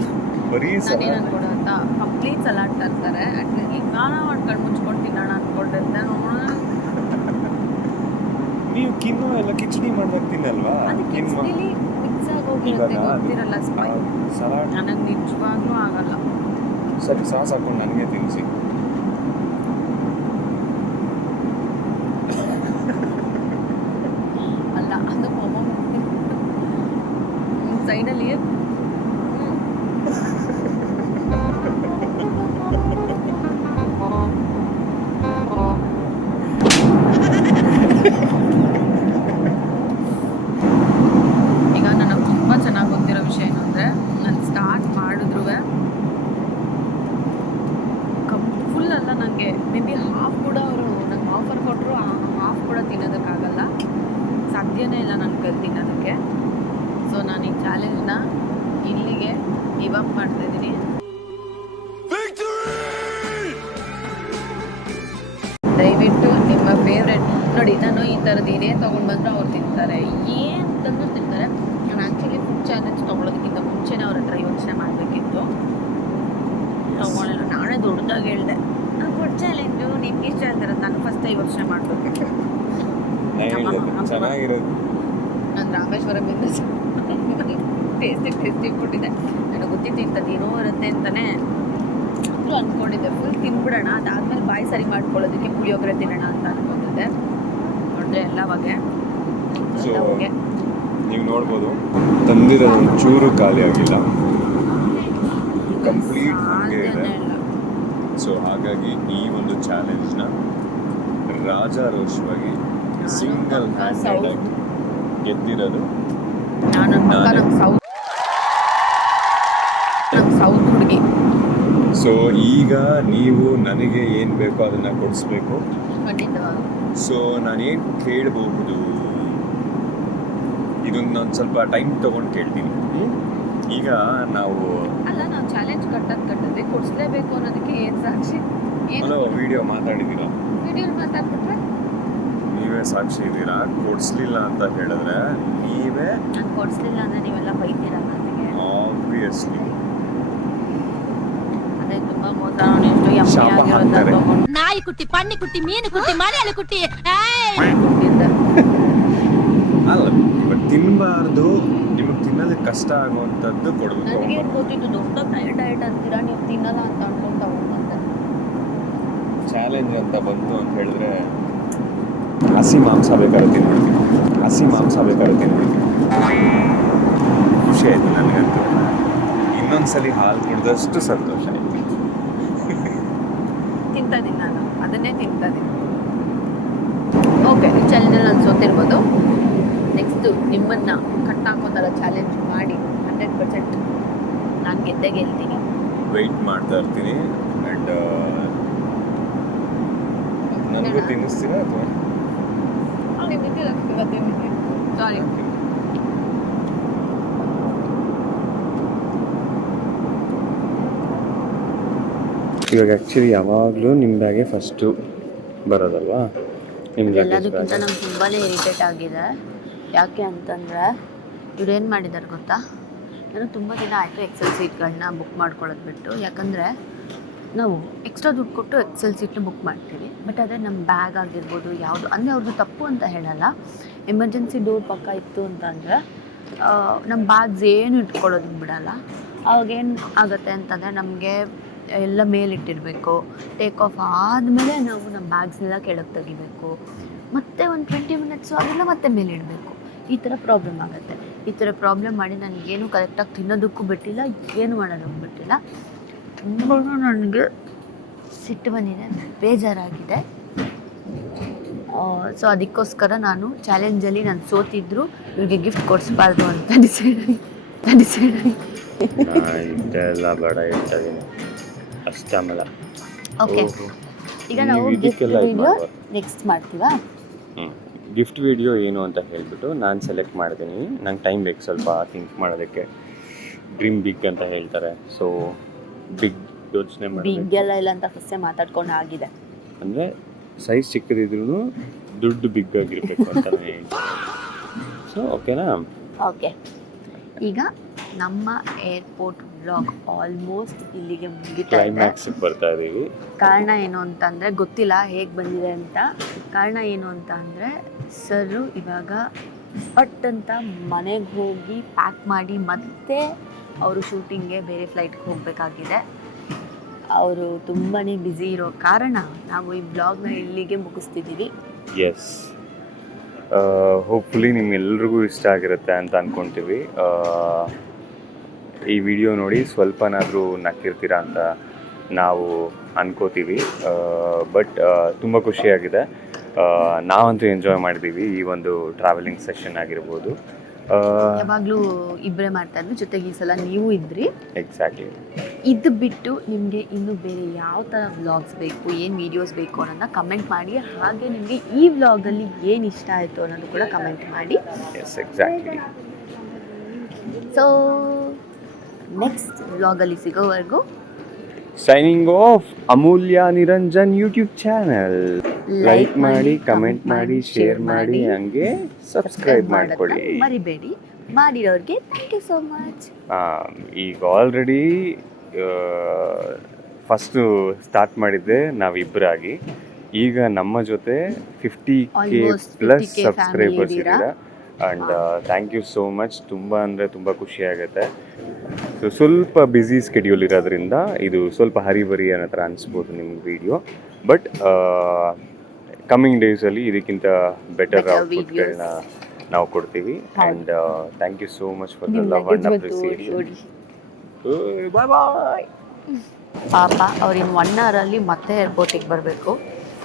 ಬರೀ ನಾನೇನು ಅನ್ಕೊಡು ಅಂತ ಕಂಪ್ಲೀಟ್ ಸಲಾಡ್ ತರ್ತಾರೆ. ಅಟ್ಲೀಸ್ಟ್ ಈಗ ನಾನು ಮಾಡ್ಕೊಂಡು ಮುಚ್ಕೊಂಡು ತಿನ್ನೋಣ ಅಂದ್ಕೊಂಡಿದ್ದೆ. ನೀವು ಕಿನ್ನೋ ಎಲ್ಲ ಕಿಚಡಿ ಮಾಡ್ದಾಗ ತಿನ್ನಲ್ವಾ? ಅದು ಕಿಚಡಿಲಿ ಮಿಕ್ಸ್ ಆಗೋಗಿರುತ್ತೆ, ಗೊತ್ತಿರಲ್ಲ ಸ್ಪೈ. ಸಲಾಡ್ ನನಗೆ ನಿಜವಾಗ್ಲೂ ಆಗಲ್ಲ. ಸರಿ, ಸಾಸ್ ಹಾಕೊಂಡು ನನಗೆ ತಿನ್ನಿಸಿ. ಅಲ್ಲ, ಅದು ಮೊಮೊ ಸೈಡಲ್ಲಿ ನಾನು ಈ ಚಾಲೆಂಜ್ನ ಇಲ್ಲಿಗೆ ಗಿವ್ ಅಪ್ ಮಾಡ್ತಾ ಇದ್ದೀನಿ. ದಯವಿಟ್ಟು ನಿಮ್ಮ ಫೇವ್ರೆಟ್ ನೋಡಿ, ನಾನು ಈ ಥರದ್ದು ಏನೇ ತೊಗೊಂಡು ಬಂದರೂ ಅವ್ರು ತಿಂತಾರೆ, ಏನು ತಂದರೂ ತಿಂತಾರೆ. ನಾನು ಆ್ಯಕ್ಚುಲಿ ಫುಡ್ ಚಾಲೆಂಜ್ ತೊಗೊಳೋದಕ್ಕಿಂತ ಮುಂಚೆನೇ ಅವ್ರ ಹತ್ರ ಯೋಚನೆ ಮಾಡಬೇಕಿತ್ತು, ತೊಗೊಳ್ಳಲ್ಲ. ನಾನೇ ದೊಡ್ಡದಾಗಿ ಹೇಳಿದೆ, ಫುಡ್ ಚಾಲೆಂಜು ನಿಮ್ಗೆ ಇಷ್ಟ ಹೇಳ್ತಾರೆ, ನಾನು ಫಸ್ಟೇ ಯೋಚನೆ ಮಾಡಬೇಕಿತ್ತು. ಚೆನ್ನಾಗಿರೋದು. ನಾನು ರಾಮೇಶ್ವರಮಿಂದ ಟೇಸ್ಟಿ ಕೊಟ್ಟಿದ್ದೆ. ನನಗೆ ಗೊತ್ತಿತ್ತು ಇಂಥದ್ದು ಏನೋ ಇರುತ್ತೆ ಅಂತಲೇ ಅಂದ್ಕೊಂಡಿದ್ದೆ. ಫುಲ್ ತಿನ್ಬಿಡೋಣ, ಅದಾದ್ಮೇಲೆ ಬಾಯಿ ಸರಿ ಮಾಡ್ಕೊಳ್ಳೋದಕ್ಕೆ ಪುಳಿಯೋಗರೆ ತಿನ್ನೋಣ ಅಂತ ಅನ್ಕೊಂಡಿದ್ದೆ. ನೋಡಿದ್ರೆ ಎಲ್ಲ ಬಗೆ ನೀವು ನೋಡ್ಬೋದು ತಂದಿರೋ ಚೂರು ಖಾಲಿ ಆಗಿಲ್ಲ, ಕಂಪ್ಲೀಟ್ ಹಾಗೆ ಇದೆ. ಸೊ ಹಾಗಾಗಿ ಈ ಒಂದು ಚಾಲೆಂಜ್ನ ರಾಜಾರೋಷವಾಗಿ ಸಿಂಗಲ್ ಹ್ಯಾಂಡೆಡ್ ಆಗಿ ಗೆದ್ದಿರೋದು ನಾನು. ನಮ್ಮ ಸೌತ್ ಹುಡುಗಿ. ಸೊ ಈಗ ನೀವು ನನಗೆ ಏನು ಬೇಕೋ ಅದನ್ನು ಕೊಡಿಸ್ಬೇಕು. ಖಂಡಿತವಾಗಿ. ಸೊ ನಾನೇನು ಕೇಳಬಹುದು, ಇದನ್ನು ನಾನು ಸ್ವಲ್ಪ ಟೈಮ್ ತೊಗೊಂಡು ಕೇಳ್ತೀನಿ. ಈಗ ನಾವು ಚಾಲೆಂಜ್ ಕಟ್ಟದ್ವಿ, ಕೊಡಿಸ್ಲೇಬೇಕು ಅನ್ನೋದಕ್ಕೆ ಏನು ಸಾಕ್ಷಿ? ಹಲೋ, ವಿಡಿಯೋ ಮಾತಾಡಿದ್ದೀರಾ, ವಿಡಿಯೋ ಮಾತಾಡ್ಬಿಟ್ರೆ ನೀವೇ ಸಾಕ್ಷಿ ಇದ್ದೀರಾ. ಕೊಡಿಸ್ಲಿಲ್ಲ ಅಂತ ಹೇಳಿದ್ರೆ ನೀವೇ ನಾನು ಕೊಡಿಸ್ಲಿಲ್ಲ ಅಂದರೆ ನೀವೆಲ್ಲ ಬೈತೀರಾ ನನಗೆ. ಆಬ್ವಿಯಸ್ಲಿ ಅದೇ ತುಂಬ ಮೋಸ. ನಾನು ಎಷ್ಟು ಶಾಪ ಹಾಕ್ತಾರೆ. ನಾಯಿ ಕುಟ್ಟಿ, ಪನ್ನಿ ಕುಟ್ಟಿ, ಮೀನು ಕುಟ್ಟಿ, ಮನೆಯಲ್ಲಿ ಕುಟ್ಟಿ ಕೊಟ್ಟಿದ್ದೆ. ಅಲ್ಲ, ಬಟ್ ತಿನ್ನಬಾರ್ದು, ನಿಮಗೆ ತಿನ್ನೋದಕ್ಕೆ ಕಷ್ಟ ಆಗುವಂಥದ್ದು ಕೊಡಬೇಕು. ನನಗೇನು ಗೊತ್ತಿತ್ತು ದೊಡ್ಡ ಡಯಟ್ ಅಂತೀರಾ, ನೀವು ತಿನ್ನಲ್ಲ ಅಂತ ಅನ್ಕೊಂಡು ತಗೊಂಡ್ಬಂದೆ. ಚಾಲೆಂಜ್ ಅಂತ ಬಂತು ಅಂತ ಹೇಳಿದ್ರೆ ಹಸಿ ಮಾಂಸ ಬೇಕಾದ್ರೆ ತಿನ್ಬಿಡ್ತೀನಿ, ಖುಷಿ ಆಯಿತು ನನಗಂತೂ. ಇನ್ನೊಂದ್ಸಲಿ ಹಾಲು ಕುಡಿದಷ್ಟು ಸಂತೋಷ ಆಯಿತು. ತಿಂತಾಯಿದ್ದೀನಿ ನಾನು, ಅದನ್ನೇ ತಿಂತಾಯಿದ್ದೀನಿ. ಓಕೆ, ಈ ಚಾಲೆಂಜಲ್ಲಿ ನಾನು ಸೋತಿರ್ಬೋದು. ನೆಕ್ಸ್ಟು ನಿಮ್ಮನ್ನು ಕಟ್ಟಾಕೋ ಥರ ಚಾಲೆಂಜ್ ಮಾಡಿ 100% ನಾನು ಗೆಲ್ತೀನಿ. ವೆಯ್ಟ್ ಮಾಡ್ತಾ ಇರ್ತೀನಿ. ಆ್ಯಂಡ್ ನನಗೂ ತಿನ್ನಿಸ್ತೀರಾ ಅಥವಾ ಸಾರಿ. ಇವಾಗ ಆ್ಯಕ್ಚುಲಿ ಯಾವಾಗಲೂ ನಿಮ್ಮ ಬ್ಯಾಗೆ ಫಸ್ಟು ಬರೋದಲ್ವಾ? ನಿಮ್ಗೆ ಎಲ್ಲದಕ್ಕಿಂತ ನಂಗೆ ತುಂಬಾ ಇರಿಟೇಟ್ ಆಗಿದೆ. ಯಾಕೆ ಅಂತಂದರೆ ಇವ್ರೇನು ಮಾಡಿದ್ದಾರೆ ಗೊತ್ತಾ? ನಾನು ತುಂಬ ದಿನ ಆಯಿತು ಎಕ್ಸೆಲ್ ಸೀಟ್ಗಳನ್ನ ಬುಕ್ ಮಾಡ್ಕೊಳ್ಳೋದು ಬಿಟ್ಟು. ಯಾಕಂದರೆ ನಾವು ಎಕ್ಸ್ಟ್ರಾ ದುಡ್ಡು ಕೊಟ್ಟು ಎಕ್ಸೆಲ್ ಸೀಟ್ನ ಬುಕ್ ಮಾಡ್ತೀವಿ, ಬಟ್ ಅದೇ ನಮ್ಮ ಬ್ಯಾಗ್ ಆಗಿರ್ಬೋದು ಯಾವುದು ಅಂದರೆ ಅವ್ರದ್ದು ತಪ್ಪು ಅಂತ ಹೇಳಲ್ಲ. ಎಮರ್ಜೆನ್ಸಿ ಡೋರ್ ಪಕ್ಕ ಇತ್ತು ಅಂತಂದರೆ ನಮ್ಮ ಬ್ಯಾಗ್ಸ್ ಏನು ಇಟ್ಕೊಳ್ಳೋದಕ್ಕೆ ಬಿಡಲ್ಲ. ಅವಾಗೇನು ಆಗುತ್ತೆ ಅಂತಂದರೆ ನಮಗೆ ಎಲ್ಲ ಮೇಲಿಟ್ಟಿರಬೇಕು, ಟೇಕ್ ಆಫ್ ಆದಮೇಲೆ ನಾವು ನಮ್ಮ ಬ್ಯಾಗ್ಸ್ನೆಲ್ಲ ಕೆಳಗೆ ತೆಗಿಬೇಕು, ಮತ್ತೆ ಒಂದು 20 ಮಿನಿಟ್ಸು ಅದೆಲ್ಲ ಮತ್ತೆ ಮೇಲೆ ಇಡಬೇಕು. ಈ ಥರ ಪ್ರಾಬ್ಲಮ್ ಆಗುತ್ತೆ. ಈ ಥರ ಪ್ರಾಬ್ಲಮ್ ಮಾಡಿ ನನಗೇನು ಕರೆಕ್ಟಾಗಿ ತಿನ್ನೋದಕ್ಕೂ ಬಿಟ್ಟಿಲ್ಲ, ಏನು ಮಾಡೋದಕ್ಕೂ ಬಿಟ್ಟಿಲ್ಲ. ತುಂಬ ನನಗೆ ಸಿಟ್ಟು ಬಂದಿದೆ, ಬೇಜಾರಾಗಿದೆ. ಸೊ ಅದಕ್ಕೋಸ್ಕರ ನಾನು ಚಾಲೆಂಜಲ್ಲಿ ನಾನು ಸೋತಿದ್ರು ಇವ್ರಿಗೆ ಗಿಫ್ಟ್ ಕೊಡಿಸ್ಬಾರ್ದು ಅಂತ ಡಿಸೈಡ್ ಇದೆಲ್ಲ ಬೇಡ ಇರ್ತಾಯಿದ್ದೀನಿ ಅಷ್ಟೇ. ಆಮೇಲೆ ಓಕೆ, ಈಗ ನಾವು ಗಿಫ್ಟ್ ವಿಡಿಯೋ ನೆಕ್ಸ್ಟ್ ಮಾಡ್ತೀವಾ? ಗಿಫ್ಟ್ ವಿಡಿಯೋ ಏನು ಅಂತ ಹೇಳಿಬಿಟ್ಟು ನಾನು ಸೆಲೆಕ್ಟ್ ಮಾಡ್ತೀನಿ. ನಂಗೆ ಟೈಮ್ ಬೇಕು ಸ್ವಲ್ಪ ಥಿಂಕ್ ಮಾಡೋದಕ್ಕೆ. ಡ್ರೀಮ್ ಬಿಗ್ ಅಂತ ಹೇಳ್ತಾರೆ, ಸೊ ಬಿಗ್ ಯೋಚನೆ ಮಾಡಿ. ಬಿಗ್ ಎಲ್ಲ ಇಲ್ಲ ಅಂತ ಫಸ್ಟೇ ಮಾತಾಡ್ಕೊಂಡು ಆಗಿದೆ. ಅಂದರೆ ಸೈಜ್ ಚಿಕ್ಕದಿದ್ರೂ ದುಡ್ಡು ಬಿಗ್ ಆಗಿರಬೇಕು ಅಂತ ಹೇಳ್ತೀನಿ. ಸೊ ಓಕೆನಾ? ಓಕೆ, ಈಗ ನಮ್ಮ ಏರ್ಪೋರ್ಟ್ ವ್ಲಾಗ್ ಆಲ್ಮೋಸ್ಟ್ ಇಲ್ಲಿಗೆ ಮುಗಿತಾ ಇದೆ. ಕ್ಲೈಮ್ಯಾಕ್ಸಿಗೆ ಬರ್ತಾ ಇದ್ದೀವಿ. ಕಾರಣ ಏನು ಅಂತಂದರೆ ಗೊತ್ತಿಲ್ಲ ಹೇಗೆ ಬಂದಿದೆ ಅಂತ. ಕಾರಣ ಏನು ಅಂತ ಅಂದರೆ ಸರು ಇವಾಗ ಪಟ್ ಅಂತ ಮನೆಗೆ ಹೋಗಿ ಪ್ಯಾಕ್ ಮಾಡಿ ಮತ್ತೆ ಅವರು ಶೂಟಿಂಗ್ಗೆ ಬೇರೆ ಫ್ಲೈಟ್ಗೆ ಹೋಗಬೇಕಾಗಿದೆ. ಅವರು ತುಂಬಾ ಬ್ಯುಸಿ ಇರೋ ಕಾರಣ ನಾವು ಈ ಬ್ಲಾಗ್ನ ಇಲ್ಲಿಗೆ ಮುಗಿಸ್ತಿದ್ದೀವಿ. ಎಸ್, ಹೋಪ್ಫುಲಿ ನಿಮ್ಗೆಲ್ರಿಗೂ ಇಷ್ಟ ಆಗಿರುತ್ತೆ ಅಂತ ಅಂದ್ಕೊತೀವಿ. ಈ ವಿಡಿಯೋ ನೋಡಿ ಸ್ವಲ್ಪನಾದರೂ ನಕ್ಕಿರ್ತೀರಾ ಅಂತ ನಾವು ಅನ್ಕೋತೀವಿ. ಬಟ್ ತುಂಬ ಖುಷಿಯಾಗಿದೆ. ನಾವಂತೂ ಎಂಜಾಯ್ ಮಾಡಿದ್ದೀವಿ ಈ ಒಂದು ಟ್ರಾವೆಲಿಂಗ್ ಸೆಷನ್ ಆಗಿರ್ಬೋದು. ಯಾವಾಗಲೂ ಇಬ್ಬರೇ ಮಾಡ್ತಾ ಇದ್ವಿ, ಜೊತೆಗೆ ಈ ಸಲ ನೀವು ಇದ್ರಿ. ಎಕ್ಸಾಕ್ಟ್ಲಿ. ಇದು ಬಿಟ್ಟು ನಿಮಗೆ ಇನ್ನೂ ಬೇರೆ ಯಾವ ಥರ ವ್ಲಾಗ್ಸ್ ಬೇಕು, ಏನು ವೀಡಿಯೋಸ್ ಬೇಕು ಅನ್ನೋದನ್ನ ಕಮೆಂಟ್ ಮಾಡಿ. ಹಾಗೆ ನಿಮಗೆ ಈ ವ್ಲಾಗಲ್ಲಿ ಏನು ಇಷ್ಟ ಆಯಿತು ಅನ್ನೋದು ಕೂಡ ಕಮೆಂಟ್ ಮಾಡಿ. S, exactly. ಸೊ ನೆಕ್ಸ್ಟ್ ವ್ಲಾಗಲ್ಲಿ ಸಿಗೋವರೆಗೂ signing off Amulya Niranjan YouTube channel. Like ಮಾಡಿ, ಕಮೆಂಟ್ ಮಾಡಿ, ಶೇರ್ ಮಾಡಿ, ಹಂಗೆ ಸಬ್ಸ್ಕ್ರೈಬ್ ಮಾಡ್ಕೊಳ್ಳಿ. ಮರಿಬೇಡಿ. ಮಾಡಿರೋರಿಗೆ ಥ್ಯಾಂಕ್ ಯು ಸೋ ಮಚ್. ಈಗ ಆಲ್ರೆಡಿ ಫಸ್ಟು ಸ್ಟಾರ್ಟ್ ಮಾಡಿದ್ದೆ ನಾವಿಬ್ಬರಾಗಿ. ಈಗ ನಮ್ಮ ಜೊತೆ 50K Almost plus 50K subscribers family ಇದ್ದೀರಾ. And thank you so much. ತುಂಬ ಅಂದರೆ ತುಂಬ ಖುಷಿ ಆಗುತ್ತೆ. ಸೊ ಸ್ವಲ್ಪ ಬ್ಯುಸಿ ಸ್ಕೆಡ್ಯೂಲ್ ಇರೋದ್ರಿಂದ ಇದು ಸ್ವಲ್ಪ ಹರಿಬರಿ ಅನ್ನೋ ಥರ ಅನಿಸ್ಬೋದು ನಿಮ್ಗೆ ವಿಡಿಯೋ. ಬಟ್ ಕಮ್ಮಿಂಗ್ ಡೇಸಲ್ಲಿ ಇದಕ್ಕಿಂತ ಬೆಟರ್ ಔಟ್ಪುಟ್ಗಳನ್ನ ನಾವು ಕೊಡ್ತೀವಿ. And thank you so much for the love and appreciation. Bye bye. ಪಾಪ ಅವ್ರು ಇನ್ನು 1 ಅವರಲ್ಲಿ ಮತ್ತೆ ಏರ್ಪೋರ್ಟಿಗೆ ಬರಬೇಕು.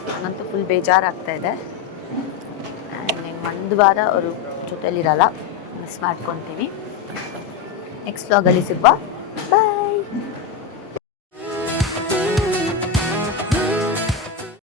ನನಗಂತೂ ಫುಲ್ ಬೇಜಾರಾಗ್ತಾ ಇದೆ. ಆ್ಯಂಡ್ ಇನ್ನು 1 ವಾರ ಅವರು ಜೊತೆಲಿರಲ್ಲ, ಮಿಸ್ ಮಾಡ್ಕೊತೀವಿ. ನೆಕ್ಸ್ಟ್ ವ್ಲಾಗಲ್ಲಿ ಸಿಗುವ.